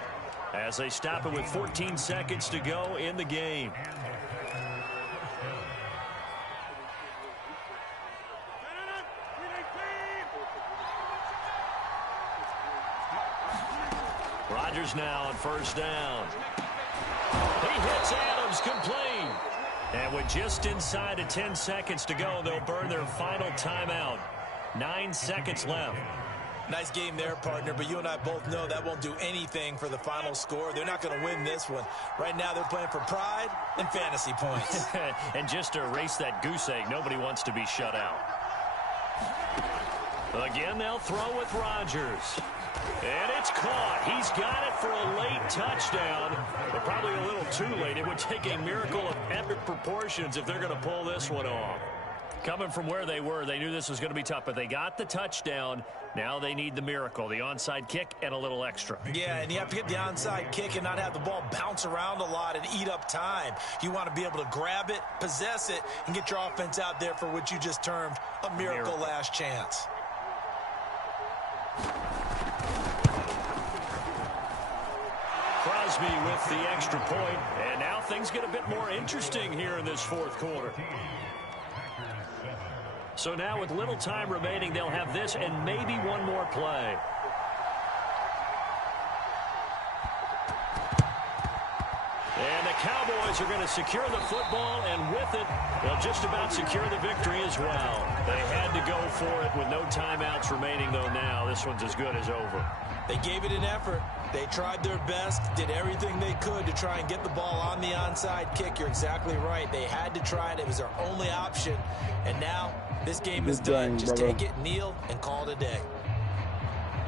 as they stop it with 14 seconds to go in the game. Rodgers now on 1st down. He hits Adams complete. And with just inside of 10 seconds to go, they'll burn their final timeout. 9 seconds left. Nice game there, partner, but you and I both know that won't do anything for the final score. They're not going to win this one. Right now, they're playing for pride and fantasy points. And just to erase that goose egg, nobody wants to be shut out. Again, they'll throw with Rodgers. And it's caught. He's got it for a late touchdown, but probably a little too late. It would take a miracle of epic proportions if they're going to pull this one off. Coming from where they were, they knew this was going to be tough, but they got the touchdown. Now they need the miracle, the onside kick and a little extra. Yeah, and you have to get the onside kick and not have the ball bounce around a lot and eat up time. You want to be able to grab it, possess it, and get your offense out there for what you just termed a miracle last chance. Crosby with the extra point, and now things get a bit more interesting here in this fourth quarter. So now with little time remaining, they'll have this and maybe one more play. And the Cowboys are going to secure the football, and with it, they'll just about secure the victory as well. They had to go for it with no timeouts remaining, though now this one's as good as over. They gave it an effort. They tried their best, did everything they could to try and get the ball on the onside kick. You're exactly right. They had to try it. It was their only option. And now this game is done. Just take it, kneel, and call it a day.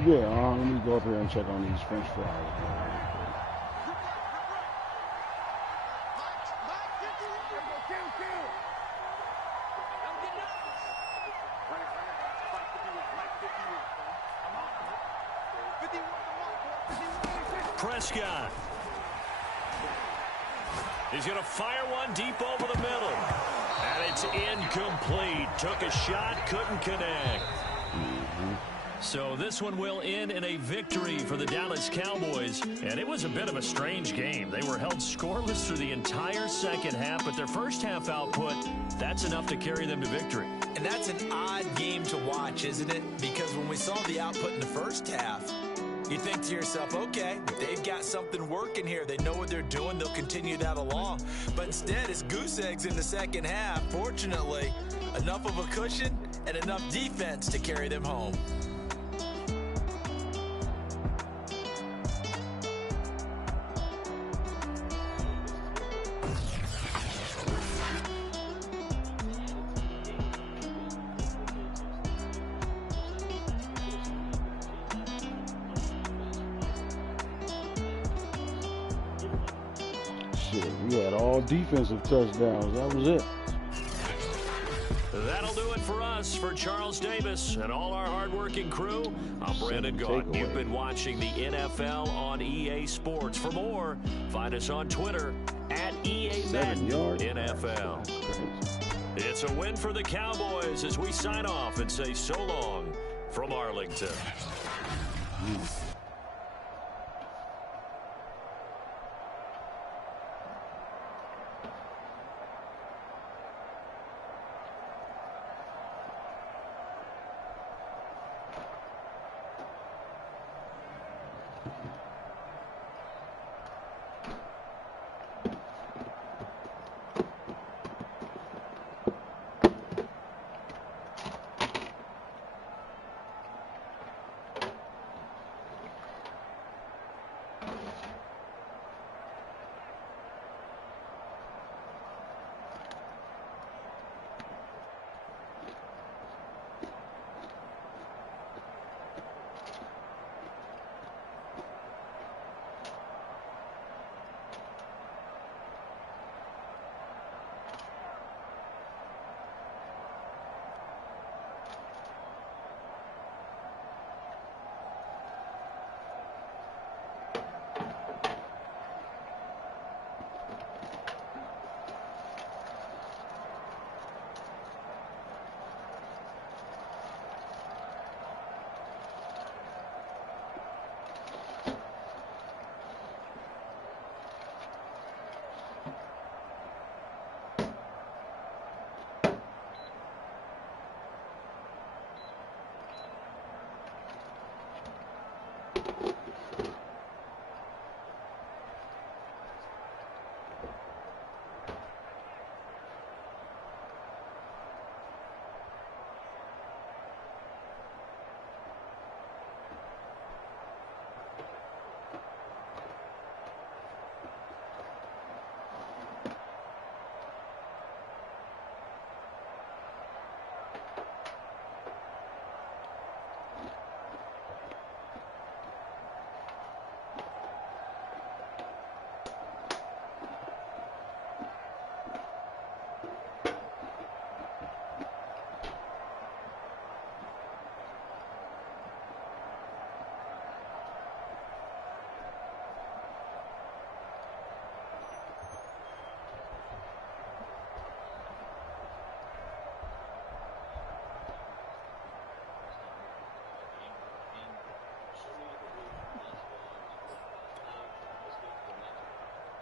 Yeah, let me go up here and check on these French fries. Prescott. He's going to fire one deep over the middle. And it's incomplete. Took a shot, couldn't connect. So this one will end in a victory for the Dallas Cowboys. And it was a bit of a strange game. They were held scoreless through the entire second half, but their first half output, that's enough to carry them to victory. And that's an odd game to watch, isn't it? Because when we saw the output in the first half, you think to yourself, okay, they've got something working here. They know what they're doing. They'll continue that along. But instead, it's goose eggs in the second half. Fortunately, enough of a cushion and enough defense to carry them home. We had all defensive touchdowns. That was it. That'll do it for us. For Charles Davis and all our hardworking crew, I'm Brandon Gaudin. You've been watching the NFL on EA Sports. For more, find us on Twitter at EA Madden NFL. It's a win for the Cowboys as we sign off and say so long from Arlington.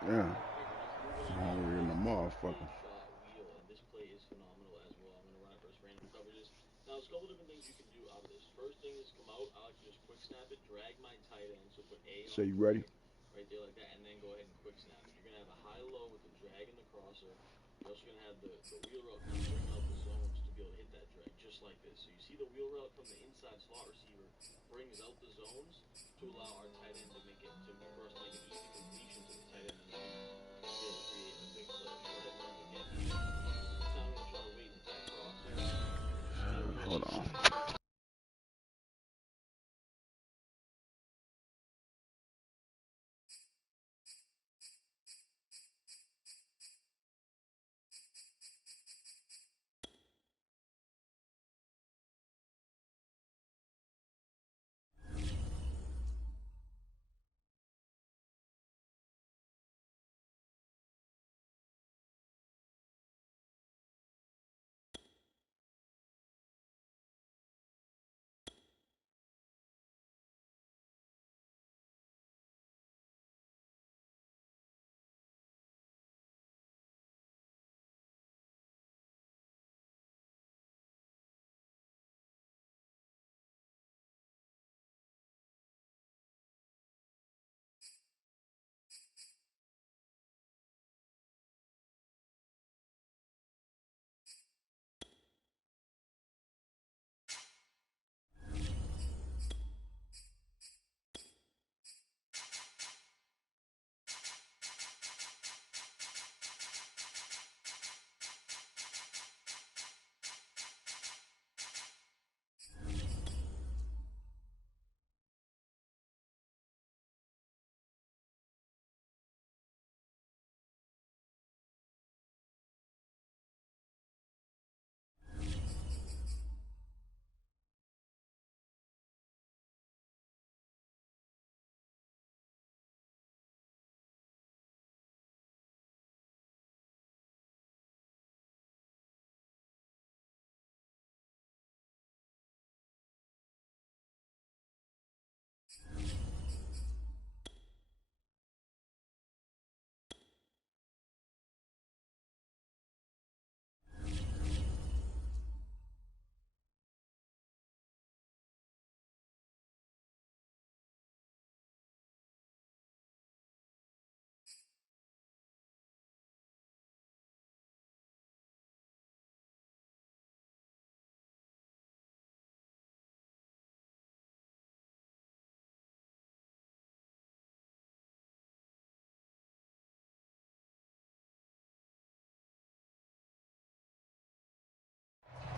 Yeah. I'm hungry in the motherfucker. This play is phenomenal as well. I'm going to run it versus random coverages. Now, there's a couple different things you can do out of this. First thing is come out. I like to just quick snap it, drag my tight end, so put A So on you ready? right there like that, and then go ahead and quick snap it. You're going to have a high-low with the drag and the crosser. You're also going to have the wheel route kind of bring out the zones to be able to hit that drag, just like this. So you see the wheel route from the inside slot receiver brings out the zones to allow our tight end to make it, for us to make an easy completion to the tight end and be able to create a big play. Go ahead and run it again. Now I'm going to try to wait until that crosser. Hold on.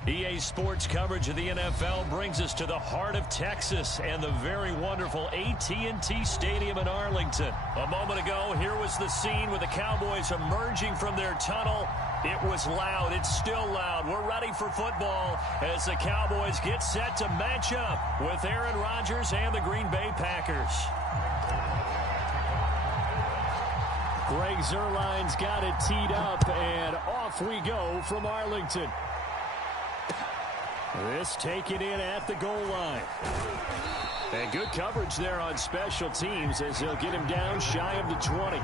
EA Sports coverage of the NFL brings us to the heart of Texas and the very wonderful AT&T Stadium in Arlington. A moment ago, here was the scene with the Cowboys emerging from their tunnel. It was loud. It's still loud. We're ready for football as the Cowboys get set to match up with Aaron Rodgers and the Green Bay Packers. Greg Zuerlein's got it teed up, and off we go from Arlington. This taken in at the goal line. And good coverage there on special teams as they'll get him down shy of the 20.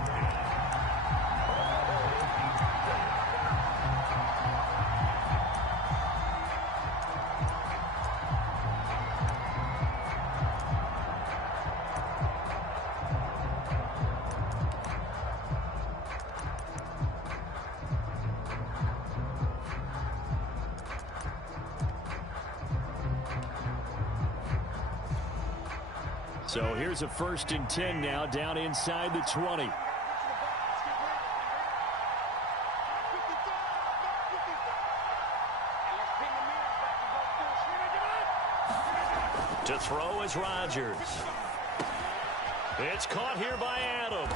So here's a 1st and 10 now down inside the 20. To throw is Rodgers. It's caught here by Adams.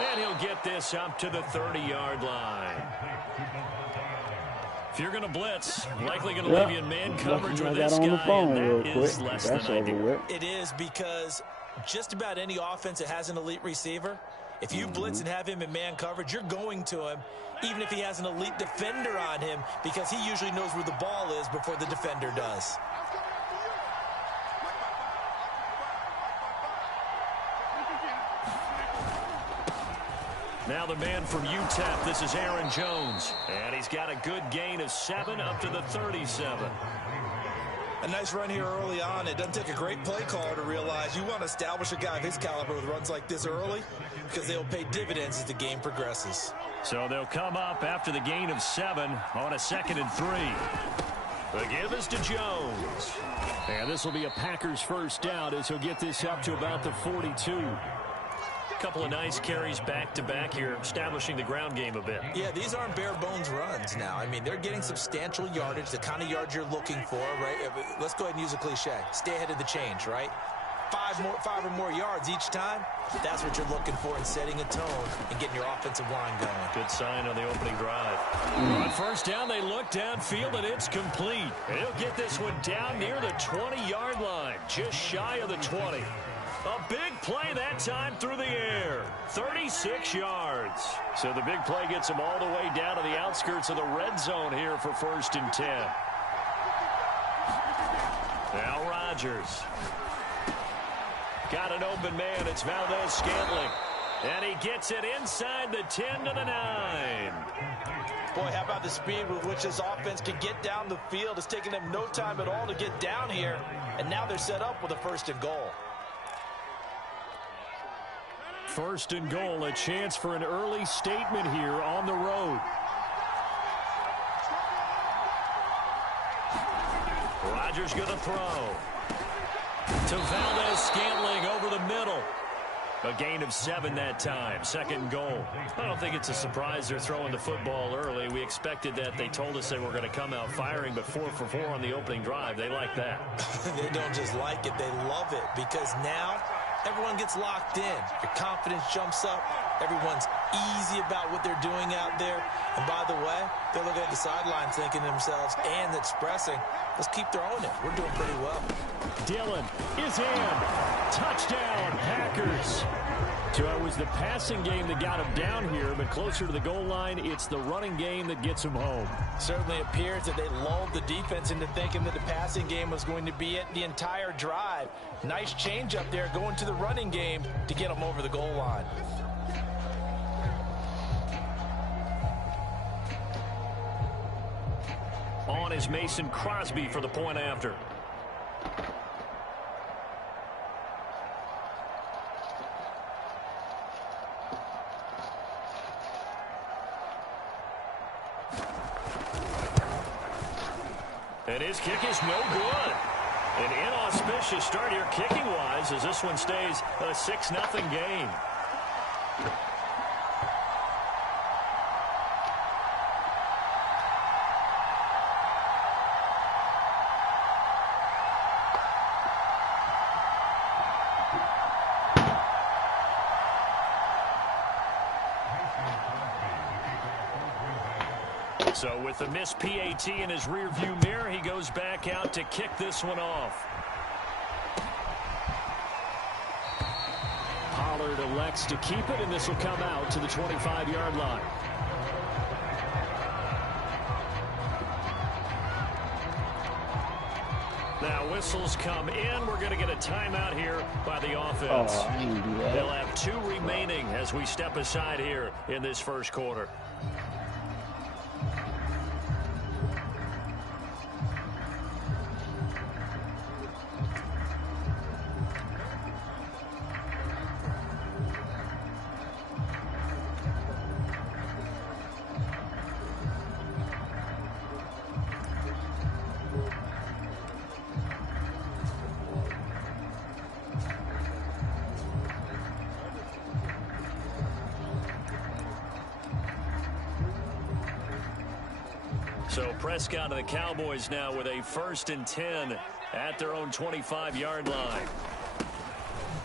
And he'll get this up to the 30-yard line. If you're going to blitz, likely going to leave you in man coverage with this guy, and that is less than ideal. It is, because just about any offense that has an elite receiver, if you blitz and have him in man coverage, you're going to him, even if he has an elite defender on him, because he usually knows where the ball is before the defender does. Now the man from UTEP, this is Aaron Jones. And he's got a good gain of 7 up to the 37. A nice run here early on. It doesn't take a great play caller to realize you want to establish a guy of his caliber with runs like this early because they'll pay dividends as the game progresses. So they'll come up after the gain of 7 on a 2nd and 3. The give is to Jones. And this will be a Packers first down as he'll get this up to about the 42. Couple of nice carries back-to-back here, establishing the ground game a bit. Yeah, these aren't bare-bones runs now. I mean, they're getting substantial yardage, the kind of yards you're looking for, right? Let's go ahead and use a cliche. Stay ahead of the change, right? 5 or more yards each time. That's what you're looking for in setting a tone and getting your offensive line going. Good sign on the opening drive. On first down, they look downfield, and it's complete. He'll get this one down near the 20-yard line, just shy of the 20. A big play that time through the air. 36 yards. So the big play gets him all the way down to the outskirts of the red zone here for 1st and 10. Now Rodgers. Got an open man. It's Valdez-Scantling. And he gets it inside the 10 to the 9. Boy, how about the speed with which this offense can get down the field. It's taken them no time at all to get down here. And now they're set up with a 1st and goal. 1st and goal, a chance for an early statement here on the road. Rodgers going to throw. To Valdez-Scantling over the middle. A gain of 7 that time. 2nd and goal. I don't think it's a surprise they're throwing the football early. We expected that. They told us they were going to come out firing, but 4 for 4 on the opening drive. They like that. They don't just like it. They love it because now everyone gets locked in. Your confidence jumps up. Everyone's easy about what they're doing out there. And by the way, they're looking at the sideline thinking to themselves and expressing, let's keep throwing it. We're doing pretty well. Dillon is in. Touchdown, Packers. So it was the passing game that got him down here, but closer to the goal line, it's the running game that gets him home. Certainly appears that they lulled the defense into thinking that the passing game was going to be it the entire drive. Nice change up there going to the running game to get them over the goal line. On is Mason Crosby for the point after. And his kick is no good. An inauspicious start here kicking-wise as this one stays a 6-0 game. So with the missed PAT in his rearview mirror, he goes back out to kick this one off. Pollard elects to keep it, and this will come out to the 25-yard line. Now whistles come in. We're going to get a timeout here by the offense. They'll have 2 remaining as we step aside here in this first quarter. So Prescott and the Cowboys now with a 1st and 10 at their own 25-yard line.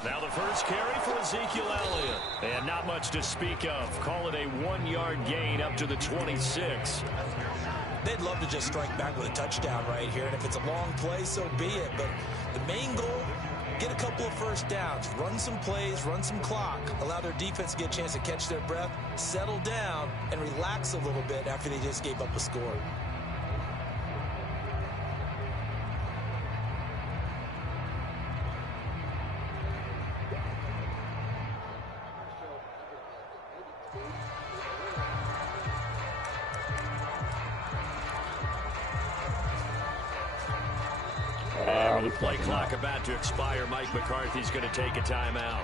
Now the first carry for Ezekiel Elliott. And not much to speak of. Call it a 1-yard gain up to the 26. They'd love to just strike back with a touchdown right here. And if it's a long play, so be it. But the main goal, get a couple of first downs, run some plays, run some clock, allow their defense to get a chance to catch their breath, settle down, and relax a little bit after they just gave up a score. And with the play clock about to expire, Mike McCarthy's going to take a timeout.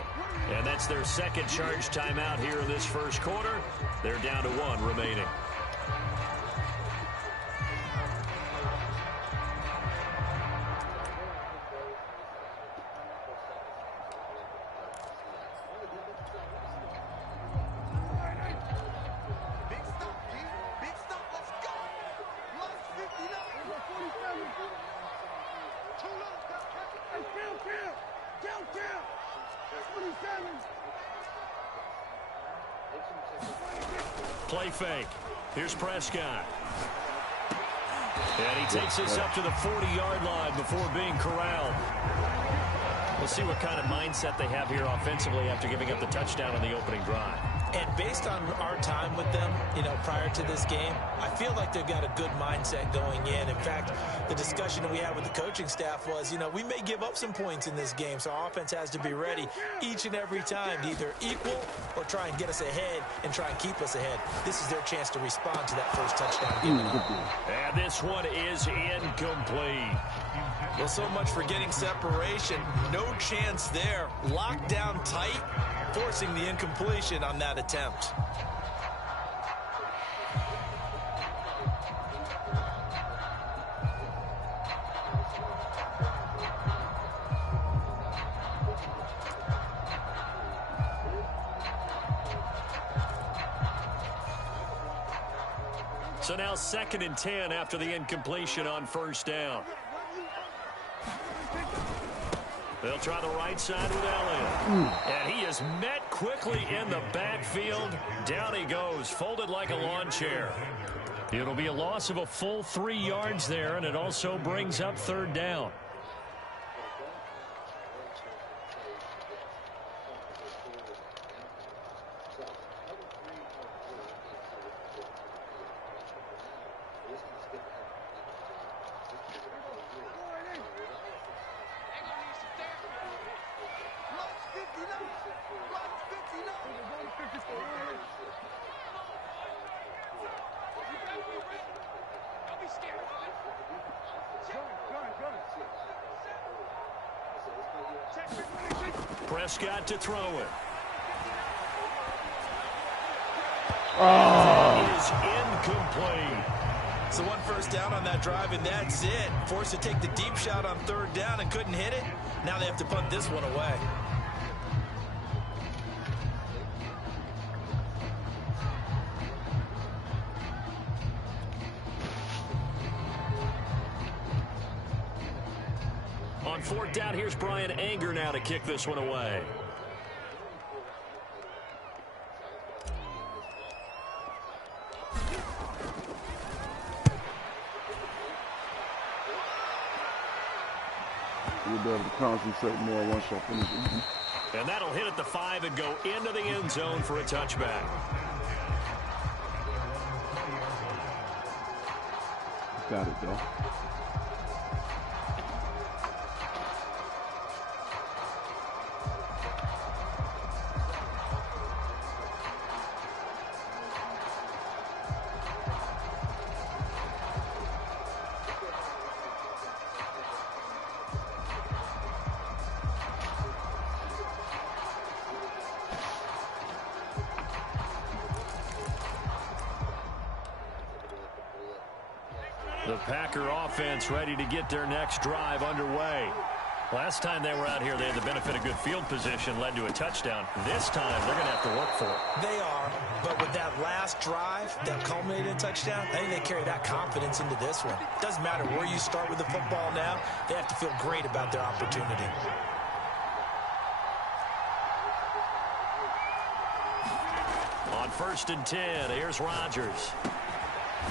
And that's their second charge timeout here in this first quarter. They're down to 1 remaining. Play fake. Here's Prescott. And he takes us up to the 40-yard line before being corralled. We'll see what kind of mindset they have here offensively after giving up the touchdown on the opening drive. And based on our time with them, prior to this game, I feel like they've got a good mindset going in. In fact, the discussion that we had with the coaching staff was, we may give up some points in this game, so our offense has to be ready each and every time to either equal or try and get us ahead and try and keep us ahead. This is their chance to respond to that first touchdown. And this one is incomplete. Well, so much for getting separation. No chance there. Locked down tight, forcing the incompletion on that attempt. So now 2nd and 10 after the incompletion on first down. They'll try the right side with Elliott. And he is met quickly in the backfield. Down he goes, folded like a lawn chair. It'll be a loss of a full 3 yards there, and it also brings up 3rd down. Prescott to throw it. That is incomplete. So 1 first down on that drive, and that's it. Forced to take the deep shot on 3rd down and couldn't hit it. Now they have to punt this one away. On 4th down, here's Brian Anger now to kick this one away. You'll be able to concentrate more once y'all finish eating. And that'll hit at the 5 and go into the end zone for a touchback. Got it, though. The Packer offense ready to get their next drive underway. Last time they were out here, they had the benefit of good field position, led to a touchdown. This time, they're going to have to work for it. They are, but with that last drive that culminated in a touchdown, I think they carry that confidence into this one. Doesn't matter where you start with the football now, they have to feel great about their opportunity. On 1st and 10, here's Rodgers.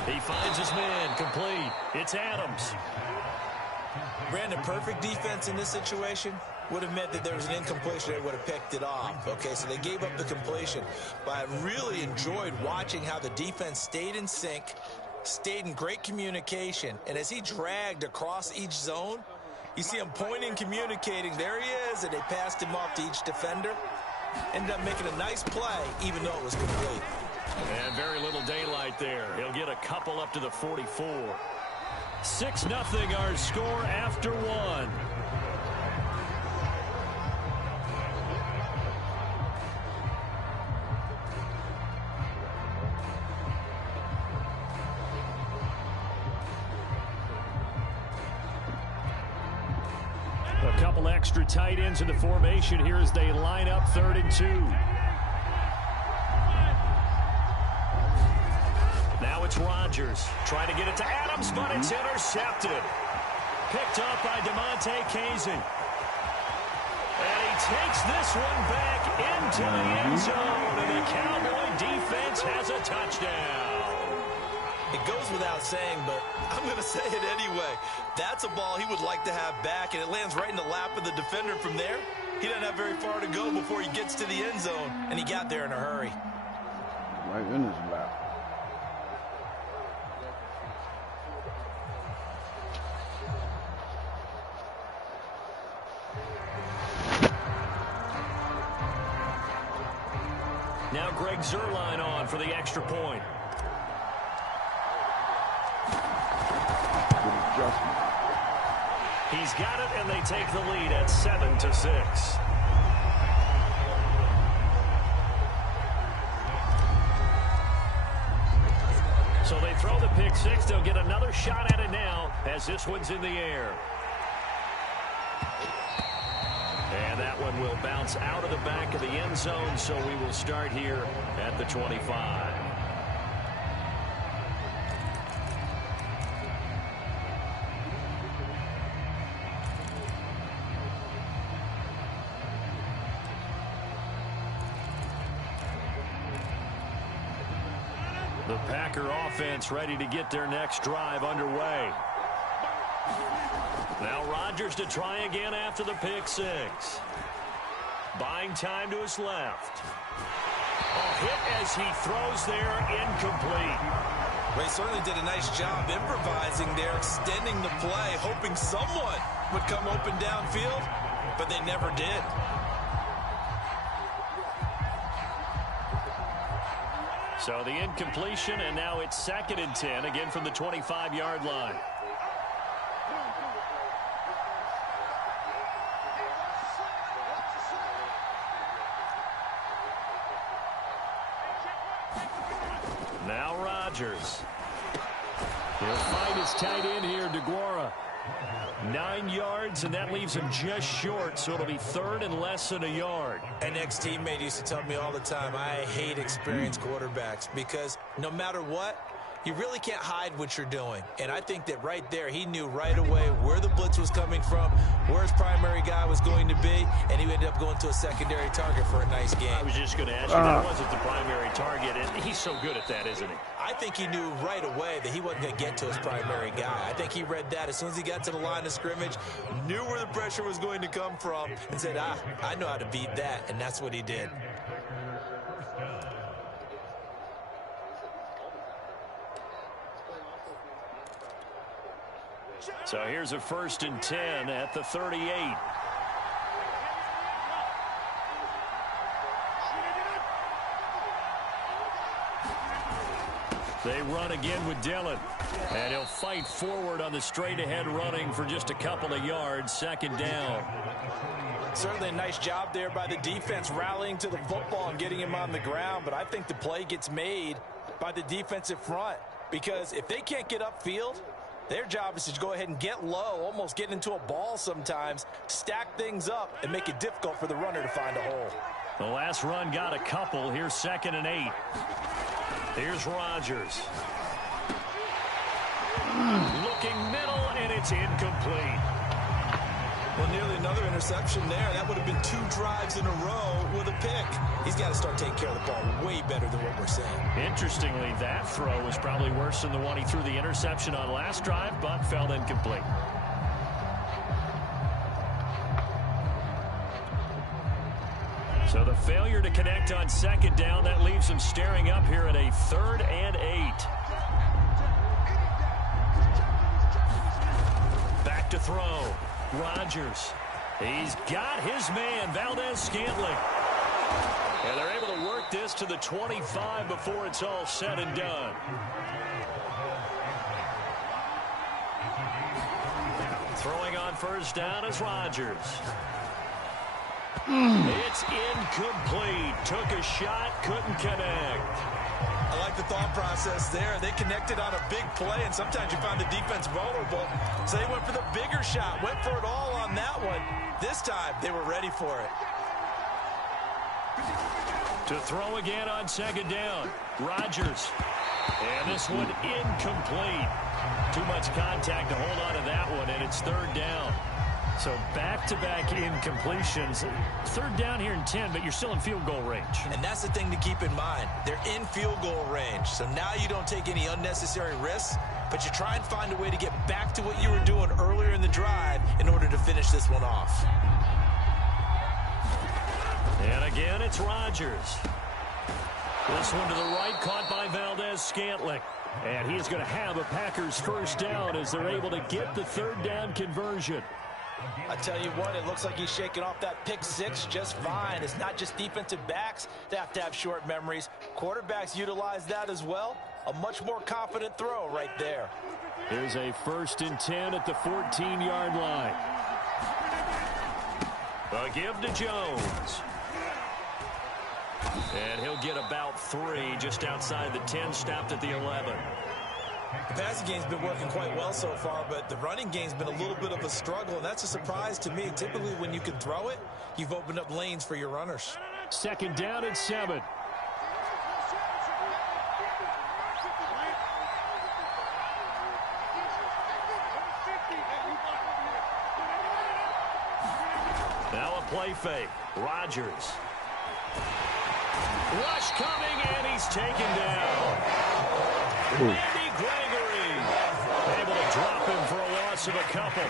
He finds his man, complete. It's Adams. Brandon, perfect defense in this situation would have meant that there was an incompletion. They would have picked it off. Okay, so they gave up the completion. But I really enjoyed watching how the defense stayed in sync, stayed in great communication. And as he dragged across each zone, you see him pointing, communicating. There he is, and they passed him off to each defender. Ended up making a nice play, even though it was complete. And very little daylight there. He'll get a couple up to the 44. 6-0 our score after one. A couple extra tight ends in the formation here as they line up 3rd and 2. Now it's Rodgers trying to get it to Adams, but it's intercepted. Picked up by DeMonte Casey. And he takes this one back into the end zone, and the Cowboy defense has a touchdown. It goes without saying, but I'm going to say it anyway. That's a ball he would like to have back, and it lands right in the lap of the defender from there. He doesn't have very far to go before he gets to the end zone, and he got there in a hurry. Right in his lap. Now Greg Zuerlein on for the extra point. He's got it, and they take the lead at 7-6. So they throw the pick six. They'll get another shot at it now as this one's in the air. And that one will bounce out of the back of the end zone, so we will start here at the 25. The Packer offense ready to get their next drive underway. Now Rodgers to try again after the pick six. Buying time to his left. A hit as he throws there, incomplete. Ray certainly did a nice job improvising there, extending the play, hoping someone would come open downfield, but they never did. So the incompletion, and now it's 2nd and 10, again from the 25-yard line. Now Rodgers. He'll find his tight end here, DeGuara. 9 yards, and that leaves him just short, so it'll be 3rd and less than a yard. An ex-teammate used to tell me all the time, I hate experienced quarterbacks because no matter what, you really can't hide what you're doing. And I think that right there, he knew right away where the blitz was coming from, where his primary guy was going to be, and he ended up going to a secondary target for a nice game. I was just going to ask you, that wasn't the primary target, and he's so good at that, isn't he? I think he knew right away that he wasn't going to get to his primary guy. I think he read that as soon as he got to the line of scrimmage, knew where the pressure was going to come from, and said, I know how to beat that, and that's what he did. So here's a 1st and 10 at the 38. They run again with Dillon. And he'll fight forward on the straight-ahead running for just a couple of yards. 2nd down. Certainly a nice job there by the defense rallying to the football and getting him on the ground. But I think the play gets made by the defensive front. Because if they can't get upfield, their job is to go ahead and get low, almost get into a ball sometimes, stack things up, and make it difficult for the runner to find a hole. The last run got a couple. Here's 2nd and 8. Here's Rodgers. Looking middle, and it's incomplete. Well, nearly another interception there. That would have been 2 drives in a row with a pick. He's got to start taking care of the ball way better than what we're saying. Interestingly, that throw was probably worse than the one he threw the interception on last drive, but fell incomplete. So the failure to connect on 2nd down, that leaves him staring up here at a 3rd and 8. Back to throw. Rodgers. He's got his man, Valdez-Scantling. And they're able to work this to the 25 before it's all said and done. Throwing on first down is Rodgers. It's incomplete. Took a shot, couldn't connect. I like the thought process there. They connected on a big play, and sometimes you find the defense vulnerable. So they went for the bigger shot, went for it all on that one. This time, they were ready for it. To throw again on second down, Rodgers. And this one incomplete. Too much contact to hold on to that one, and it's third down. So back-to-back incompletions. Third down here in 10, but you're still in field goal range. And that's the thing to keep in mind. They're in field goal range. So now you don't take any unnecessary risks, but you try and find a way to get back to what you were doing earlier in the drive in order to finish this one off. And again, it's Rodgers. This one to the right, caught by Valdez-Scantling. And he's going to have a Packers first down as they're able to get the third down conversion. I tell you what, it looks like he's shaking off that pick six just fine. It's not just defensive backs that have to have short memories. Quarterbacks utilize that as well. A much more confident throw right there. Here's a 1st and 10 at the 14-yard line. A give to Jones. And he'll get about 3 just outside the 10, stopped at the 11. The passing game's been working quite well so far, but the running game's been a little bit of a struggle, and that's a surprise to me. Typically, when you can throw it, you've opened up lanes for your runners. Second down and 7. Now a play fake. Rodgers. Rush coming, and he's taken down. Randy Gregory able to drop him for a loss of a couple.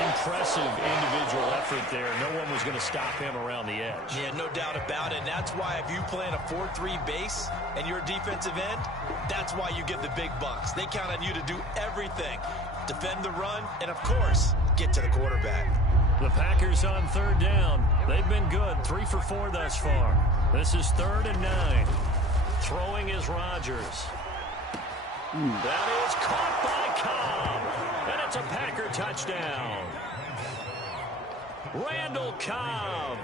Impressive individual effort there. No one was going to stop him around the edge. Yeah, no doubt about it. And that's why if you play in a 4-3 base and you're a defensive end, that's why you get the big bucks. They count on you to do everything. Defend the run and, of course, get to the quarterback. The Packers on third down. They've been good. 3 for 4 thus far. This is 3rd and 9. Throwing is Rodgers. That is caught by Cobb. And it's a Packer touchdown. Randall Cobb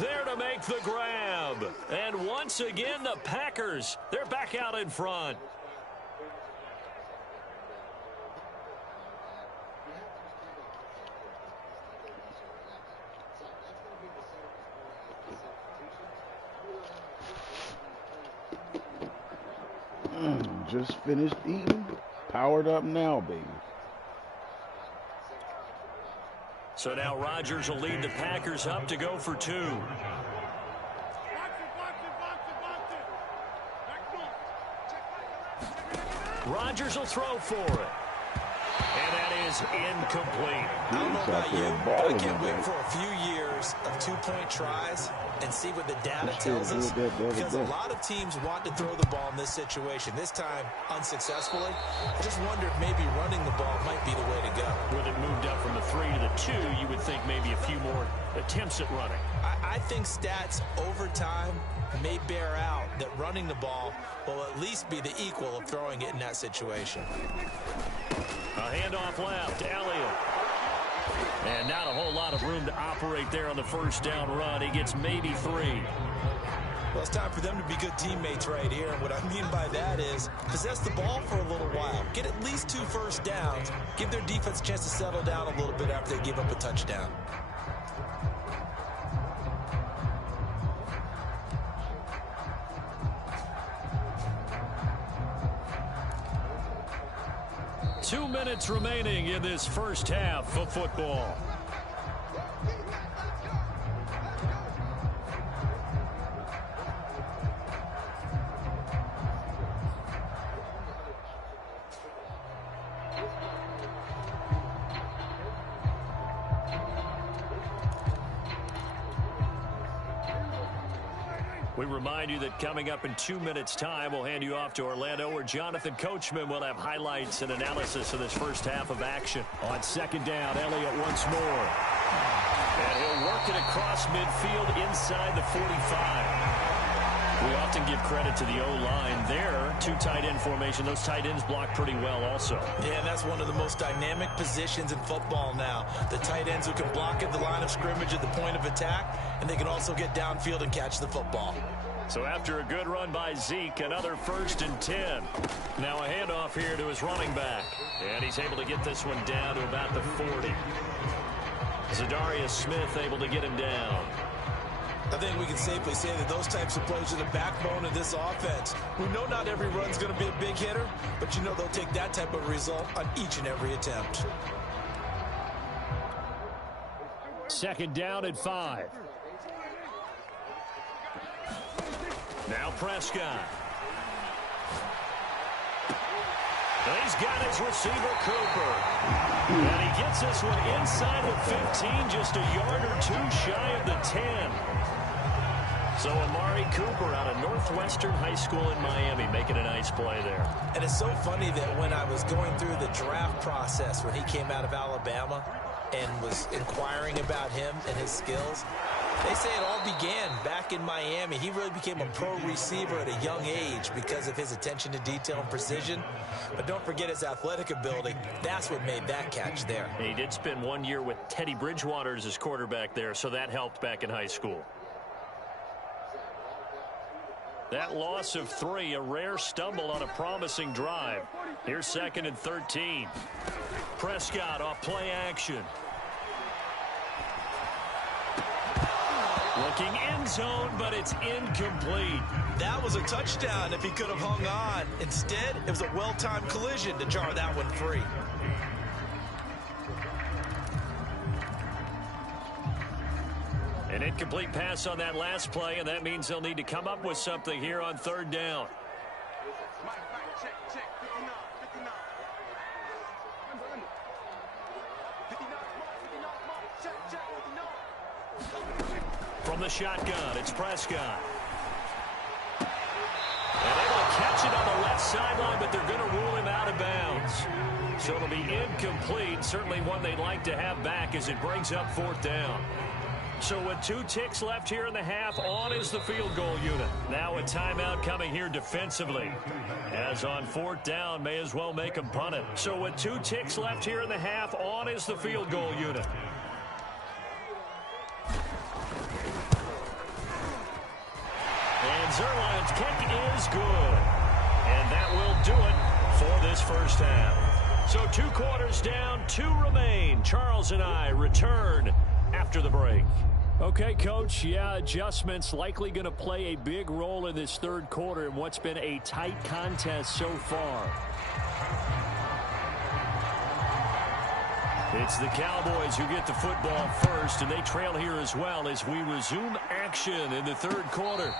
there to make the grab. And once again, the Packers, they're back out in front. Just finished eating. Powered up now, baby. So now Rodgers will lead the Packers up to go for 2. Rodgers will throw for it. And that is incomplete. I don't know about you, but I can't wait for a few years of 2-point tries and see what the data tells us. Because a lot of teams want to throw the ball in this situation. This time, unsuccessfully. I just wondered maybe running the ball might be the way to go. With it moved up from the 3 to the 2, you would think maybe a few more attempts at running. I think stats over time may bear out that running the ball will at least be the equal of throwing it in that situation. A handoff left, Elliott. And not a whole lot of room to operate there on the first down run. He gets maybe 3. Well, it's time for them to be good teammates right here. And what I mean by that is possess the ball for a little while. Get at least 2 first downs. Give their defense a chance to settle down a little bit after they give up a touchdown. Two minutes remaining in this first half of football. We remind you that coming up in 2 minutes' time, we'll hand you off to Orlando, where Jonathan Coachman will have highlights and analysis of this first half of action. On second down, Elliott once more. And he'll work it across midfield inside the 45. We often give credit to the O-line there. 2 tight end formation. Those tight ends block pretty well also. Yeah, and that's one of the most dynamic positions in football now. The tight ends who can block at the line of scrimmage at the point of attack, and they can also get downfield and catch the football. So after a good run by Zeke, another 1st and 10. Now a handoff here to his running back. And he's able to get this one down to about the 40. Zadarius Smith able to get him down. I think we can safely say that those types of plays are the backbone of this offense. We know not every run's going to be a big hitter, but you know they'll take that type of result on each and every attempt. 2nd down and 5. Now Prescott. He's got his receiver, Cooper. And he gets this one inside the 15, just a yard or 2 shy of the 10. So Amari Cooper out of Northwestern High School in Miami making a nice play there. And it's so funny that when I was going through the draft process when he came out of Alabama and was inquiring about him and his skills, they say it all began back in Miami. He really became a pro receiver at a young age because of his attention to detail and precision. But don't forget his athletic ability. That's what made that catch there. He did spend 1 year with Teddy Bridgewater as his quarterback there, so that helped back in high school. That loss of 3, a rare stumble on a promising drive. Here's 2nd and 13. Prescott off play action. Looking end zone, but it's incomplete. That was a touchdown if he could have hung on. Instead, it was a well-timed collision to jar that one free. An incomplete pass on that last play, and that means they'll need to come up with something here on 3rd down. From the shotgun, it's Prescott. And able to catch it on the left sideline, but they're going to rule him out of bounds. So it'll be incomplete. Certainly one they'd like to have back as it brings up 4th down. So with 2 ticks left here in the half, on is the field goal unit. Now a timeout coming here defensively. As on 4th down, may as well make them punt it. So with 2 ticks left here in the half, on is the field goal unit. And Zerline's kick is good. And that will do it for this first half. So 2 quarters down, 2 remain. Charles and I return after the break. Okay, Coach, yeah, adjustments likely going to play a big role in this 3rd quarter in what's been a tight contest so far. It's the Cowboys who get the football first, and they trail here as well as we resume action in the 3rd quarter.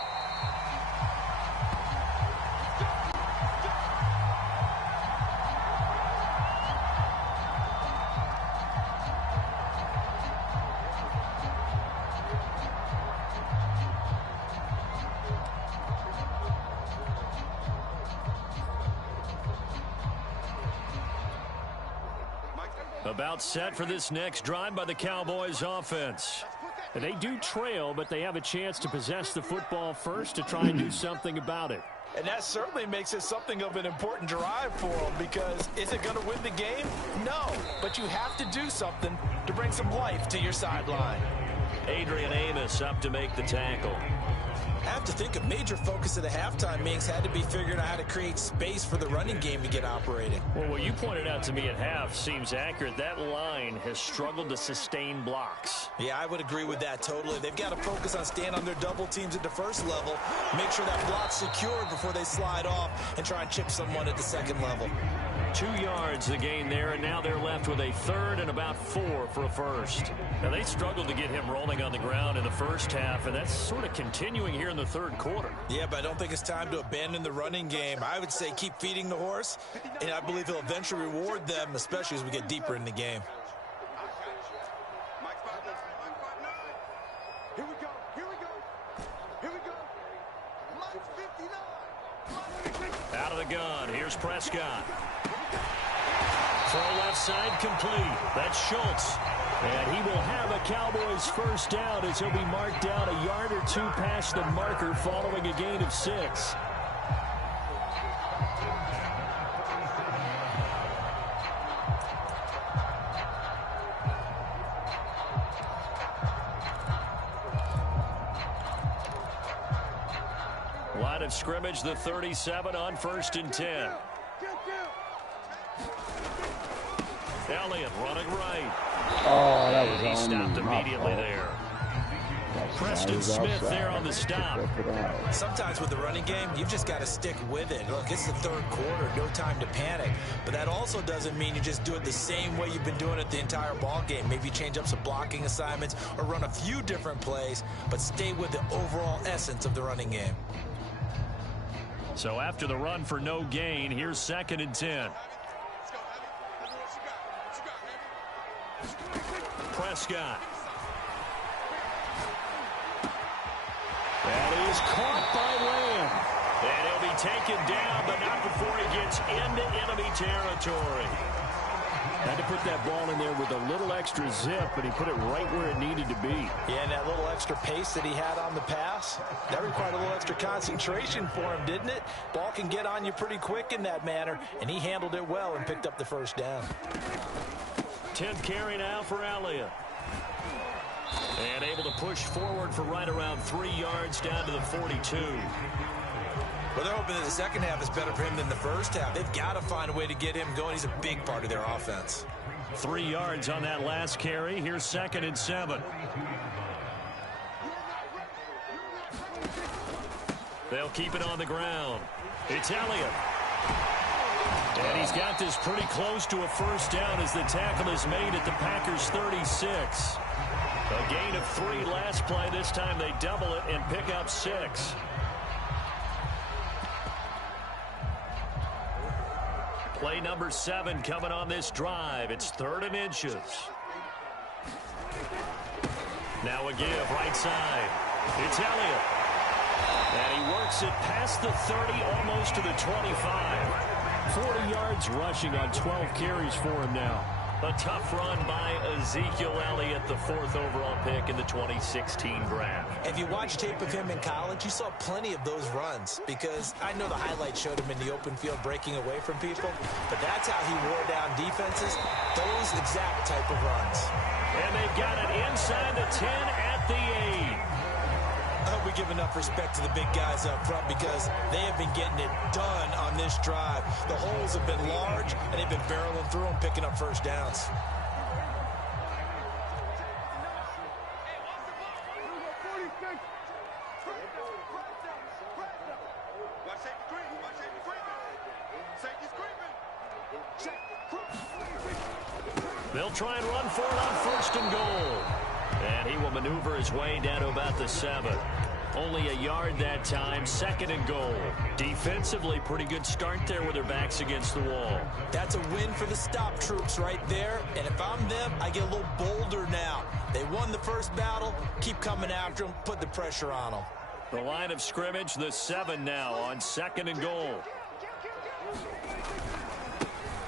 About set for this next drive by the Cowboys offense. They do trail, but they have a chance to possess the football first to try and do something about it. And that certainly makes it something of an important drive for them, because is it going to win the game? No, but you have to do something to bring some life to your sideline. Adrian Amos up to make the tackle. I have to think a major focus of the halftime meetings had to be figuring out how to create space for the running game to get operating. Well, what you pointed out to me at half seems accurate. That line has struggled to sustain blocks. Yeah, I would agree with that totally. They've got to focus on staying on their double teams at the first level, make sure that block's secured before they slide off, and try and chip someone at the second level. 2 yards the gain there, and now they're left with a 3rd and about 4 for a first. Now, they struggled to get him rolling on the ground in the first half, and that's sort of continuing here in the 3rd quarter. Yeah, but I don't think it's time to abandon the running game. I would say keep feeding the horse, and I believe he'll eventually reward them, especially as we get deeper in the game. Here we go. Here we go. Here we go. Mike 59. Out of the gun, here's Prescott. Throw left side complete. That's Schultz. And he will have a Cowboys first down as he'll be marked down a yard or two past the marker following a gain of 6. Line of scrimmage, the 37 on 1st and 10. Elliott running right. Oh, that was He stopped immediately there. Preston Smith there on the stop. Sometimes with the running game, you've just got to stick with it. Look, it's the 3rd quarter, no time to panic. But that also doesn't mean you just do it the same way you've been doing it the entire ball game. Maybe change up some blocking assignments or run a few different plays, but stay with the overall essence of the running game. So after the run for no gain, here's 2nd and 10. Prescott. That is caught by Lamb. And he'll be taken down, but not before he gets into enemy territory. Had to put that ball in there with a little extra zip, but he put it right where it needed to be. Yeah, and that little extra pace that he had on the pass, that required a little extra concentration for him, didn't it? Ball can get on you pretty quick in that manner, and he handled it well and picked up the first down. 10th carry now for Elliott. And able to push forward for right around 3 yards down to the 42. Well, they're hoping that the second half is better for him than the first half. They've got to find a way to get him going. He's a big part of their offense. 3 yards on that last carry. Here's 2nd and 7. They'll keep it on the ground. It's Elliott. And he's got this pretty close to a first down as the tackle is made at the Packers' 36. A gain of 3 last play. This time they double it and pick up 6. Play number 7 coming on this drive. It's 3rd and inches. Now a give right side. It's Elliott. And he works it past the 30, almost to the 25. 40 yards rushing on 12 carries for him now. A tough run by Ezekiel Elliott, the 4th overall pick in the 2016 draft. If you watched tape of him in college, you saw plenty of those runs, because I know the highlights showed him in the open field breaking away from people, but that's how he wore down defenses, those exact type of runs. And they've got it inside the 10 at the 8. I hope we give enough respect to the big guys up front, because they have been getting it done on this drive. The holes have been large, and they've been barreling through them, picking up first downs. They'll try and run for it on 1st and goal. And he will maneuver his way down to about the 7. Only a yard that time, 2nd and goal. Defensively, pretty good start there with their backs against the wall. That's a win for the stop troops right there. And if I'm them, I get a little bolder now. They won the first battle. Keep coming after them. Put the pressure on them. The line of scrimmage, the 7 now on 2nd and goal.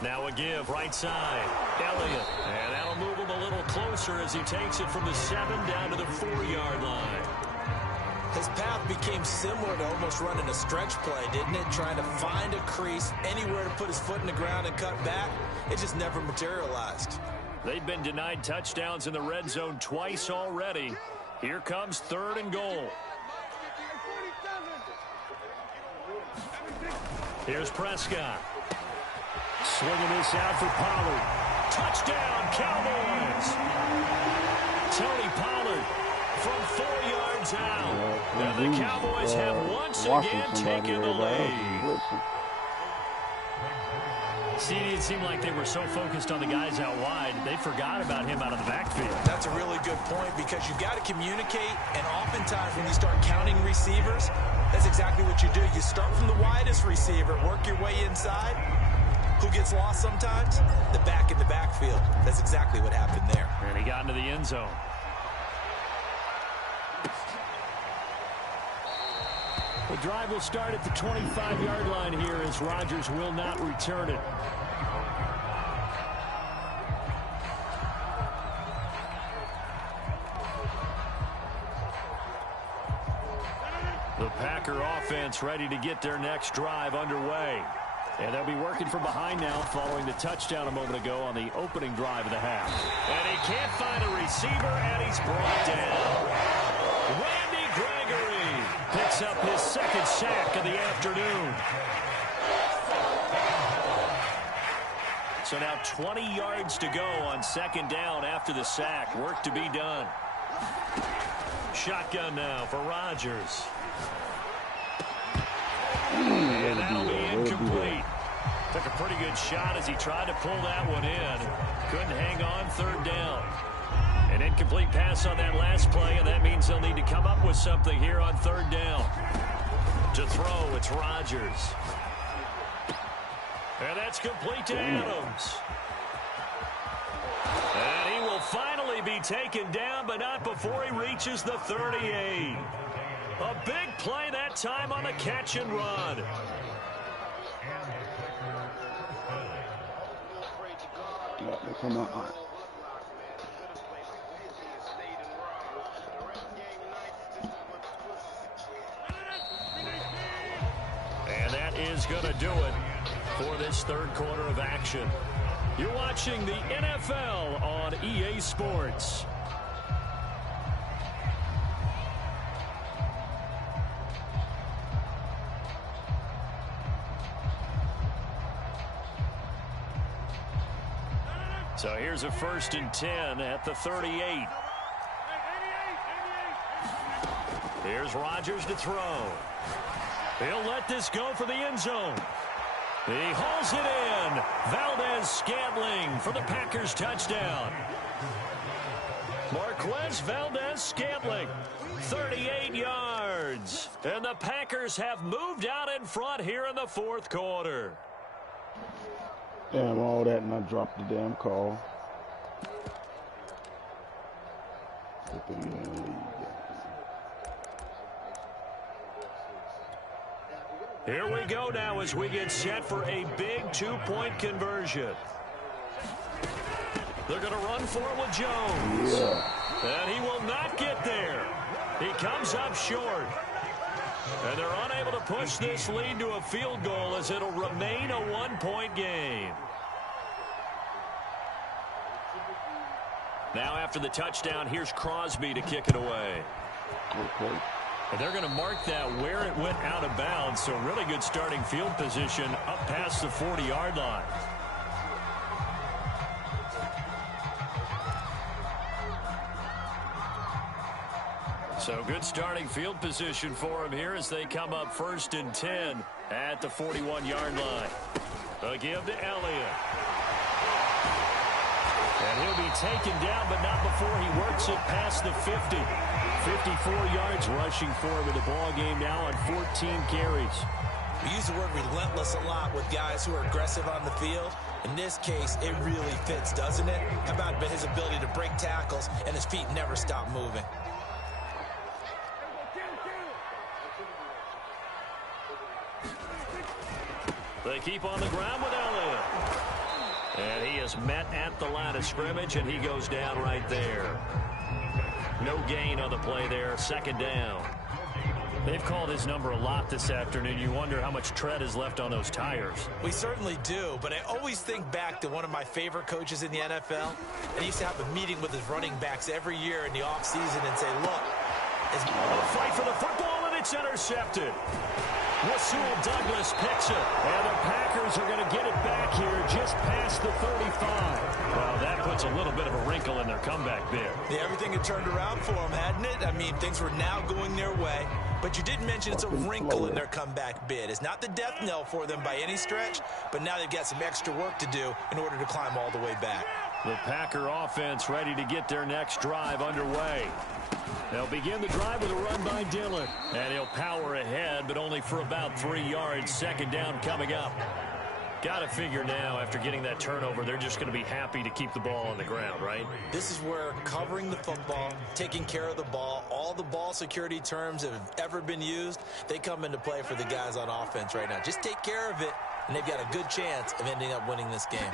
Now a give, right side. Elliott. And that'll move him a little closer as he takes it from the 7 down to the 4-yard line. His path became similar to almost running a stretch play, didn't it? Trying to find a crease, anywhere to put his foot in the ground and cut back. It just never materialized. They've been denied touchdowns in the red zone twice already. Here comes 3rd and goal. Here's Prescott. Swinging this out for Pollard. Touchdown, Cowboys! Tony Pollard from 4 yards out. And the Cowboys have once again taken the lead. See, it seemed like they were so focused on the guys out wide, they forgot about him out of the backfield. That's a really good point, because you've got to communicate, and oftentimes when you start counting receivers, that's exactly what you do. You start from the widest receiver, work your way inside. Who gets lost sometimes? The back in the backfield. That's exactly what happened there. And he got into the end zone. The drive will start at the 25-yard line here as Rodgers will not return it. offense ready to get their next drive underway. And they'll be working from behind now following the touchdown a moment ago on the opening drive of the half. And he can't find a receiver, and he's brought down. Randy Gregory picks up his second sack of the afternoon. So now 20 yards to go on second down after the sack. Work to be done. Shotgun now for Rodgers. And that'll be incomplete. Took a pretty good shot as he tried to pull that one in. Couldn't hang on third down. An incomplete pass on that last play, and that means they'll need to come up with something here on third down. To throw, it's Rodgers. And that's complete to Adams. And he will finally be taken down, but not before he reaches the 38. A big play that time on the catch and run. Come on. And that is going to do it for this third quarter of action. You're watching the NFL on EA Sports. So here's a 1st and 10 at the 38. Here's Rodgers to throw. He'll let this go for the end zone. He hauls it in. Valdez-Scantling for the Packers touchdown. Marquez Valdez-Scantling, 38 yards. And the Packers have moved out in front here in the fourth quarter. Damn, all that, and I dropped the damn call. Here we go now as we get set for a big two-point conversion. They're going to run for it with Jones. Yeah. And he will not get there. He comes up short. And they're unable to push this lead to a field goal as it'll remain a one-point game. Now after the touchdown, here's Crosby to kick it away. Okay. And they're going to mark that where it went out of bounds, so really good starting field position up past the 40-yard line. So good starting field position for him here as they come up 1st and 10 at the 41-yard line. A give to Elliott. And he'll be taken down, but not before he works it past the 50. 54 yards rushing for him in the ball game now on 14 carries. We use the word relentless a lot with guys who are aggressive on the field. In this case, it really fits, doesn't it? How about his ability to break tackles and his feet never stop moving? They keep on the ground with Elliott. And he is met at the line of scrimmage, and he goes down right there. No gain on the play there, 2nd down. They've called his number a lot this afternoon. You wonder how much tread is left on those tires. We certainly do, but I always think back to one of my favorite coaches in the NFL. And he used to have a meeting with his running backs every year in the offseason and say, look, a fight for the football, and it's intercepted. Rasul Douglas picks it, and the Packers are going to get it back here just past the 35. Well, that puts a little bit of a wrinkle in their comeback bid. Yeah, everything had turned around for them, hadn't it? I mean, things were now going their way. But you did mention it's a wrinkle in their comeback bid. It's not the death knell for them by any stretch, but now they've got some extra work to do in order to climb all the way back. The Packer offense ready to get their next drive underway. They'll begin the drive with a run by Dillon. And he'll power ahead, but only for about 3 yards. 2nd down coming up. Got to figure now, after getting that turnover, they're just going to be happy to keep the ball on the ground, right? This is where covering the football, taking care of the ball, all the ball security terms that have ever been used, they come into play for the guys on offense right now. Just take care of it, and they've got a good chance of ending up winning this game.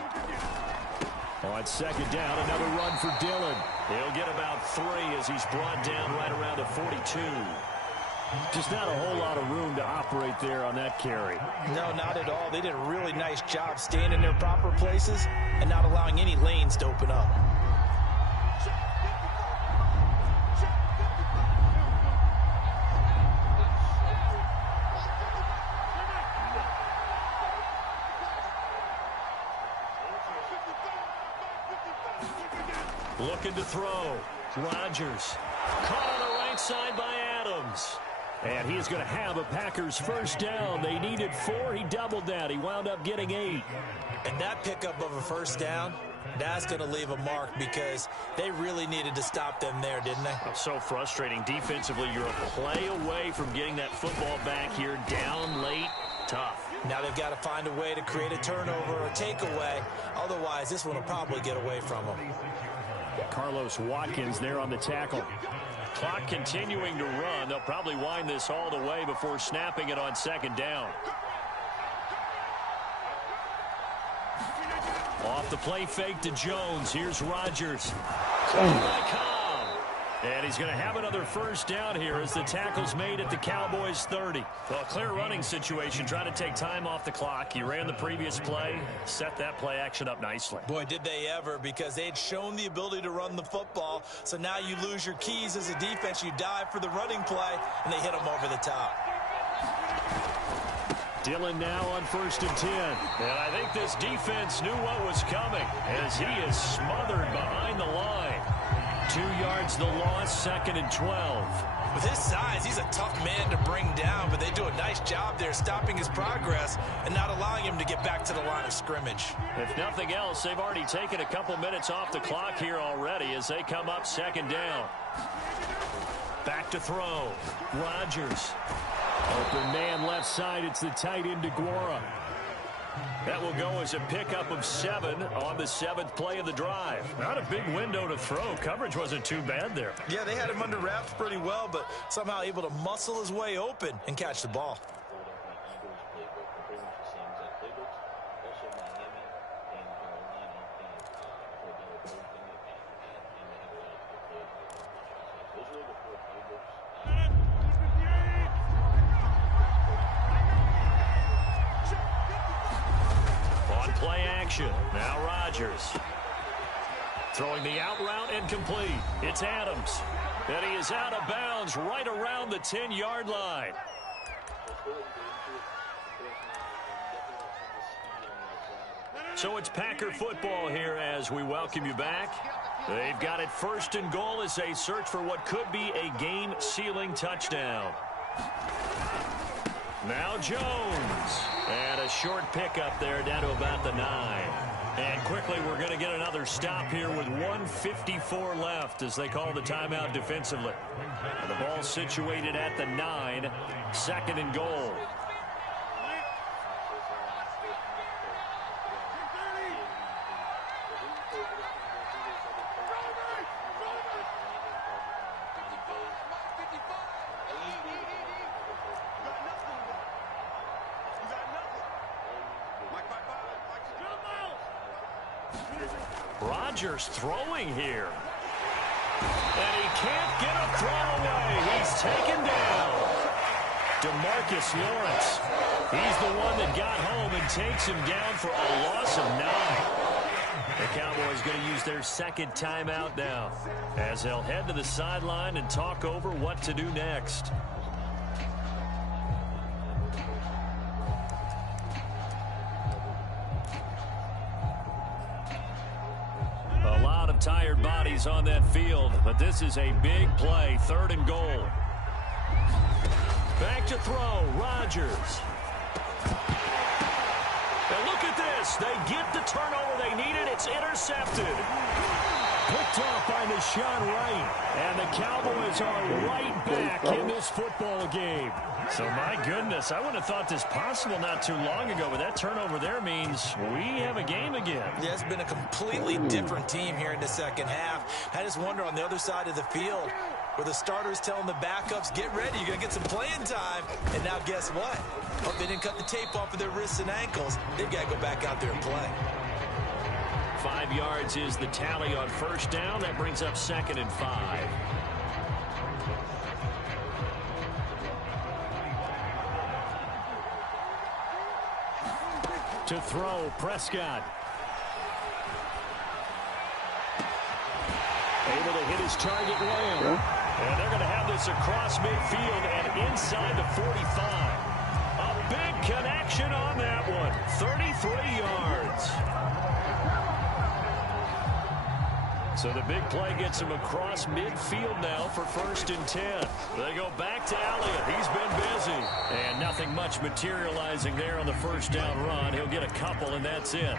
On 2nd down, another run for Dillon. He'll get about 3 as he's brought down right around the 42. Just not a whole lot of room to operate there on that carry. No, not at all. They did a really nice job staying in their proper places and not allowing any lanes to open up. Looking to throw. Rodgers. Caught on the right side by Adams. And he's going to have a Packers first down. They needed 4. He doubled that. He wound up getting 8. And that pickup of a first down, that's going to leave a mark because they really needed to stop them there, didn't they? So frustrating. Defensively, you're a play away from getting that football back here. Down late. Tough. Now they've got to find a way to create a turnover or takeaway. Otherwise, this one will probably get away from them. Carlos Watkins there on the tackle. Clock continuing to run. They'll probably wind this all the way before snapping it on second down. Off the play fake to Jones. Here's Rodgers. And he's going to have another first down here as the tackle's made at the Cowboys 30. Well, clear running situation. Trying to take time off the clock. He ran the previous play. Set that play action up nicely. Boy, did they ever, because they had shown the ability to run the football. So now you lose your keys as a defense. You dive for the running play, and they hit them over the top. Dillon now on 1st and 10. And I think this defense knew what was coming as he is smothered behind the line. 2 yards the loss, 2nd and 12. With his size, he's a tough man to bring down, but they do a nice job there stopping his progress and not allowing him to get back to the line of scrimmage. If nothing else, they've already taken a couple minutes off the clock here already as they come up 2nd down. Back to throw. Rodgers. Open man left side. It's the tight end DeGuara. That will go as a pickup of 7 on the 7th play of the drive. Not a big window to throw. Coverage wasn't too bad there. Yeah, they had him under wraps pretty well, but somehow able to muscle his way open and catch the ball. Now Rodgers. Throwing the out route and complete. It's Adams. And he is out of bounds right around the 10-yard line. So it's Packer football here as we welcome you back. They've got it 1st and goal as they search for what could be a game-sealing touchdown. Now Jones. And a short pickup there down to about the 9. And quickly we're going to get another stop here with 1:54 left as they call the timeout defensively. And the ball situated at the 9. 2nd and goal. Rodgers throwing here. And he can't get a throw away. He's taken down. DeMarcus Lawrence. He's the one that got home and takes him down for a loss of 9. The Cowboys going to use their 2nd timeout now as they'll head to the sideline and talk over what to do next. Tired bodies on that field, but this is a big play. 3rd and goal. Back to throw. Rodgers. And look at this. They get the turnover they needed. It's intercepted. Picked off by Deshaun Wright. And the Cowboys are right back in this football game. So, my goodness, I wouldn't have thought this possible not too long ago, but that turnover there means we have a game again. Yeah, it's been a completely different team here in the 2nd half. I just wonder on the other side of the field where the starters telling the backups, get ready, you're going to get some playing time. And now guess what? Hope they didn't cut the tape off of their wrists and ankles. They've got to go back out there and play. 5 yards is the tally on 1st down. That brings up 2nd and 5. To throw, Prescott. Able to hit his target, Lamb. And they're going to have this across midfield and inside the 45. A big connection on that one. 33 yards. So the big play gets him across midfield now for 1st and 10. They go back to Elliott. He's been busy. And nothing much materializing there on the 1st down run. He'll get a couple, and that's it.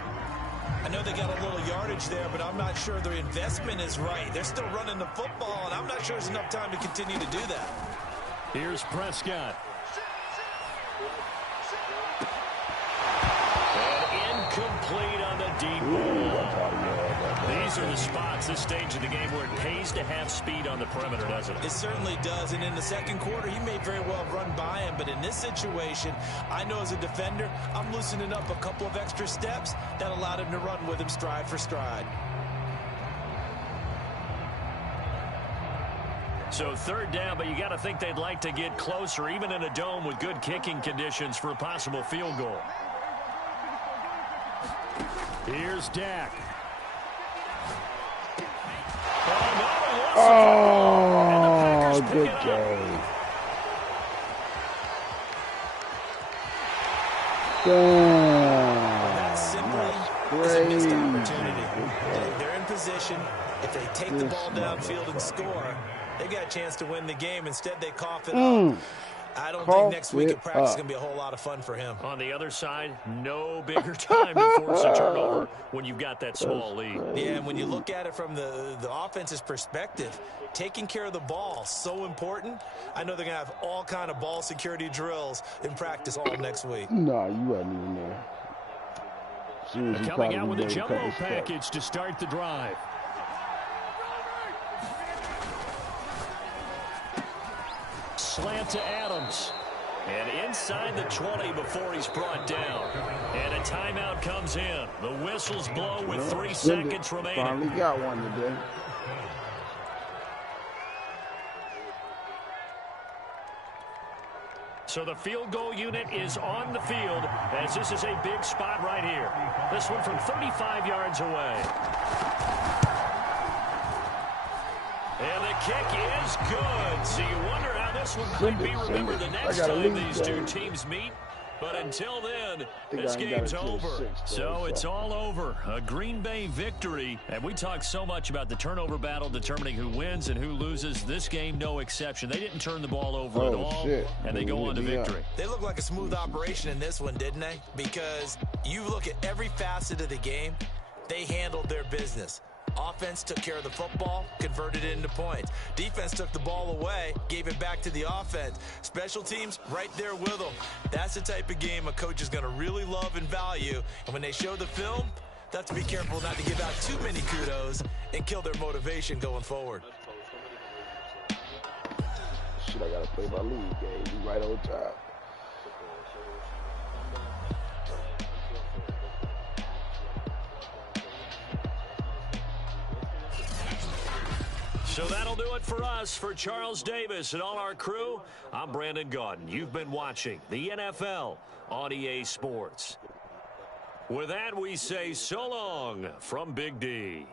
I know they got a little yardage there, but I'm not sure their investment is right. They're still running the football, and I'm not sure there's enough time to continue to do that. Here's Prescott. And incomplete on the deep ball. These are the spots this stage of the game where it pays to have speed on the perimeter, doesn't it? It certainly does, and in the second quarter, he may very well run by him, but in this situation, I know as a defender, I'm loosening up a couple of extra steps that allowed him to run with him stride for stride. So 3rd down, but you got to think they'd like to get closer, even in a dome with good kicking conditions for a possible field goal. Here's Dak. Oh, good game. Damn. That simply is a missed opportunity. They're in position. If they take the ball downfield and score, they got a chance to win the game. Instead, they cough it up. I don't think next week at practice is going to be a whole lot of fun for him. On the other side, no bigger time to force a turnover when you've got that small lead. Yeah, and when you look at it from the offense's perspective, taking care of the ball, so important. I know they're going to have all kind of ball security drills in practice all next week. No, you wasn't even there. Coming out with a jumbo package to start the drive. Slant to Adams. And inside the 20 before he's brought down. And a timeout comes in. The whistles blow with 3 seconds remaining. Finally got one today. So the field goal unit is on the field as this is a big spot right here. This one from 35 yards away. And the kick is good. So you wonder how this one could be remembered the next time these two teams meet. But until then, this game's over. So it's all over. A Green Bay victory. And we talk so much about the turnover battle determining who wins and who loses. This game, no exception. They didn't turn the ball over at all, and they go on to victory. They look like a smooth operation in this one, didn't they? Because you look at every facet of the game, they handled their business. Offense took care of the football, converted it into points. Defense took the ball away, gave it back to the offense. Special teams, right there with them. That's the type of game a coach is going to really love and value. And when they show the film, they have to be careful not to give out too many kudos and kill their motivation going forward. Shit, I got to play my league game. We right on time. So that'll do it for us. For Charles Davis and all our crew, I'm Brandon Gaudin. You've been watching the NFL on EA Sports. With that, we say so long from Big D.